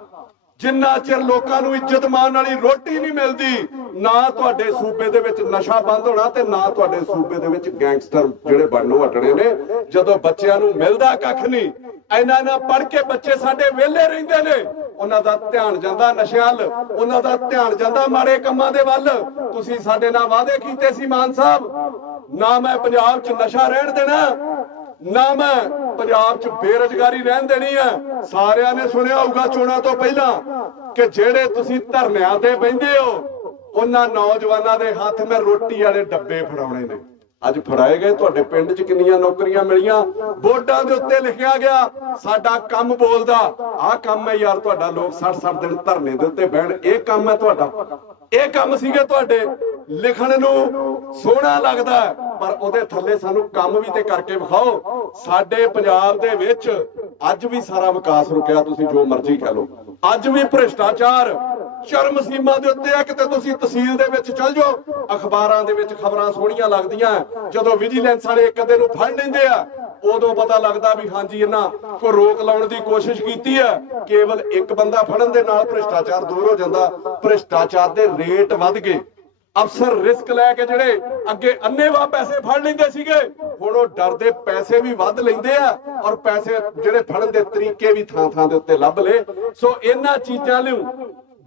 ਜਿੰਨਾ ਚਿਰ ਲੋਕਾਂ ਨੂੰ ਇੱਜ਼ਤ ਮਾਣ ਵਾਲੀ ਰੋਟੀ ਨਹੀਂ ਮਿਲਦੀ, ਨਾ ਤੁਹਾਡੇ ਸੂਬੇ ਦੇ ਵਿੱਚ ਨਸ਼ਾ ਬੰਦ ਹੋਣਾ ਤੇ ਨਾ ਤੁਹਾਡੇ ਸੂਬੇ ਦੇ ਵਿੱਚ ਗੈਂਗਸਟਰ ਜਿਹੜੇ ਬਣਨੋਂ ਹਟਣੇ ਨੇ। ਜਦੋਂ ਬੱਚਿਆਂ ਨੂੰ ਮਿਲਦਾ ਕੱਖ ਨਹੀਂ, ਇਹਨਾਂ ਪੜ੍ਹ ਕੇ ਬੱਚੇ ਸਾਡੇ ਵਿਹਲੇ ਰਹਿੰਦੇ ਨੇ, ਉਹਨਾਂ ਦਾ ਧਿਆਨ ਜਾਂਦਾ ਨਸ਼ਿਆਂ ਵੱਲ, ਉਹਨਾਂ ਦਾ ਧਿਆਨ ਜਾਂਦਾ ਮਾੜੇ ਕੰਮਾਂ ਦੇ ਵੱਲ। ਤੁਸੀਂ ਸਾਡੇ ਨਾਲ ਵਾਅਦੇ ਕੀਤੇ ਸੀ ਮਾਨ ਸਾਹਿਬ, ਨਾ ਮੈਂ ਪੰਜਾਬ 'ਚ ਨਸ਼ਾ ਰਹਿਣ ਦੇਣਾ, ਨਾ ਮੈਂ ਪੰਜਾਬ 'ਚ ਬੇਰੁਜ਼ਗਾਰੀ ਰਹਿਣ ਦੇਣੀ ਹੈ। ਸਾਰਿਆਂ ਨੇ ਸੁਣਿਆ ਹੋਊਗਾ ਚੋਣਾਂ ਤੋਂ ਪਹਿਲਾਂ ਕਿ ਜਿਹੜੇ ਤੁਸੀਂ ਧਰਨਿਆਂ ਤੇ ਬੈਠੇ ਹੋ, ਉਹਨਾਂ ਨੌਜਵਾਨਾਂ ਦੇ ਹੱਥ ਮੈਂ ਰੋਟੀ ਵਾਲੇ ਡੱਬੇ ਫੜਾਉਣੇ ਨੇ। ਅੱਜ ਫੜਾਏ ਗਏ। ਤੁਹਾਡੇ ਪਿੰਡ 'ਚ ਕਿੰਨੀਆਂ ਨੌਕਰੀਆਂ ਮਿਲੀਆਂ? ਬੋਰਡਾਂ ਦੇ ਉੱਤੇ ਲਿਖਿਆ ਗਿਆ ਸਾਡਾ ਕੰਮ ਬੋਲਦਾ। ਆਹ ਕੰਮ ਹੈ ਯਾਰ ਤੁਹਾਡਾ, ਲੋਕ 60-60 ਦਿਨ ਧਰਨੇ ਦੇ ਉੱਤੇ ਬਹਿਣ, ਇਹ ਕੰਮ ਹੈ ਤੁਹਾਡਾ? ਇਹ ਕੰਮ ਸੀਗੇ ਤੁਹਾਡੇ? ਲਿਖਣ ਨੂੰ ਸੋਹਣਾ ਲੱਗਦਾ, ਪਰ ਉਹਦੇ ਥੱਲੇ ਸਾਨੂੰ ਕੰਮ ਵੀ ਤੇ ਕਰਕੇ ਵਿਖਾਓ। ਸਾਡੇ ਪੰਜਾਬ ਦੇ ਵਿੱਚ ਅੱਜ ਵੀ ਸਾਰਾ ਵਿਕਾਸ ਰੁਕਿਆ, ਤੁਸੀਂ ਜੋ ਮਰਜ਼ੀ ਕਹਿ ਲਓ। ਅੱਜ ਵੀ ਭ੍ਰਿਸ਼ਟਾਚਾਰ ਚਰਮ ਸੀਮਾ ਦੇ ਉੱਤੇ ਆ। ਕਿਤੇ ਤੁਸੀਂ ਤਹਿਸੀਲ ਦੇ ਵਿੱਚ ਚੱਲ ਜਾਓ, ਅਖਬਾਰਾਂ ਦੇ ਵਿੱਚ ਖਬਰਾਂ ਸੋਹਣੀਆਂ ਲੱਗਦੀਆਂ, ਜਦੋਂ ਵਿਜੀਲੈਂਸ ਵਾਲੇ ਇੱਕ ਅੱਧੇ ਨੂੰ ਫੜ ਲੈਂਦੇ ਆ ਉਦੋਂ ਪਤਾ ਲੱਗਦਾ ਵੀ ਹਾਂਜੀ ਇਹਨਾਂ ਕੋ ਰੋਕ ਲਾਉਣ ਦੀ ਕੋਸ਼ਿਸ਼ ਕੀਤੀ ਹੈ। ਕੇਵਲ ਇੱਕ ਬੰਦਾ ਫੜਨ ਦੇ ਨਾਲ ਭ੍ਰਿਸ਼ਟਾਚਾਰ ਦੂਰ ਹੋ ਜਾਂਦਾ। ਭ੍ਰਿਸ਼ਟਾਚਾਰ ਦੇ ਰੇਟ ਵੱਧ ਗਏ। ਅਫਸਰ ਰਿਸਕ ਲੈ ਕੇ ਜਿਹੜੇ ਅੱਗੇ ਅੰਨੇਵਾਹ ਪੈਸੇ ਫੜ ਲੈਂਦੇ ਸੀਗੇ, ਹੁਣ ਉਹ ਡਰਦੇ ਪੈਸੇ ਵੀ ਵੱਧ ਲੈਂਦੇ ਆ, ਔਰ ਪੈਸੇ ਜਿਹੜੇ ਫੜਨ ਦੇ ਤਰੀਕੇ ਵੀ ਥਾਂ ਥਾਂ ਦੇ ਉੱਤੇ ਲੱਭ ਲਏ। ਸੋ ਇਹਨਾਂ ਚੀਜ਼ਾਂ ਨੂੰ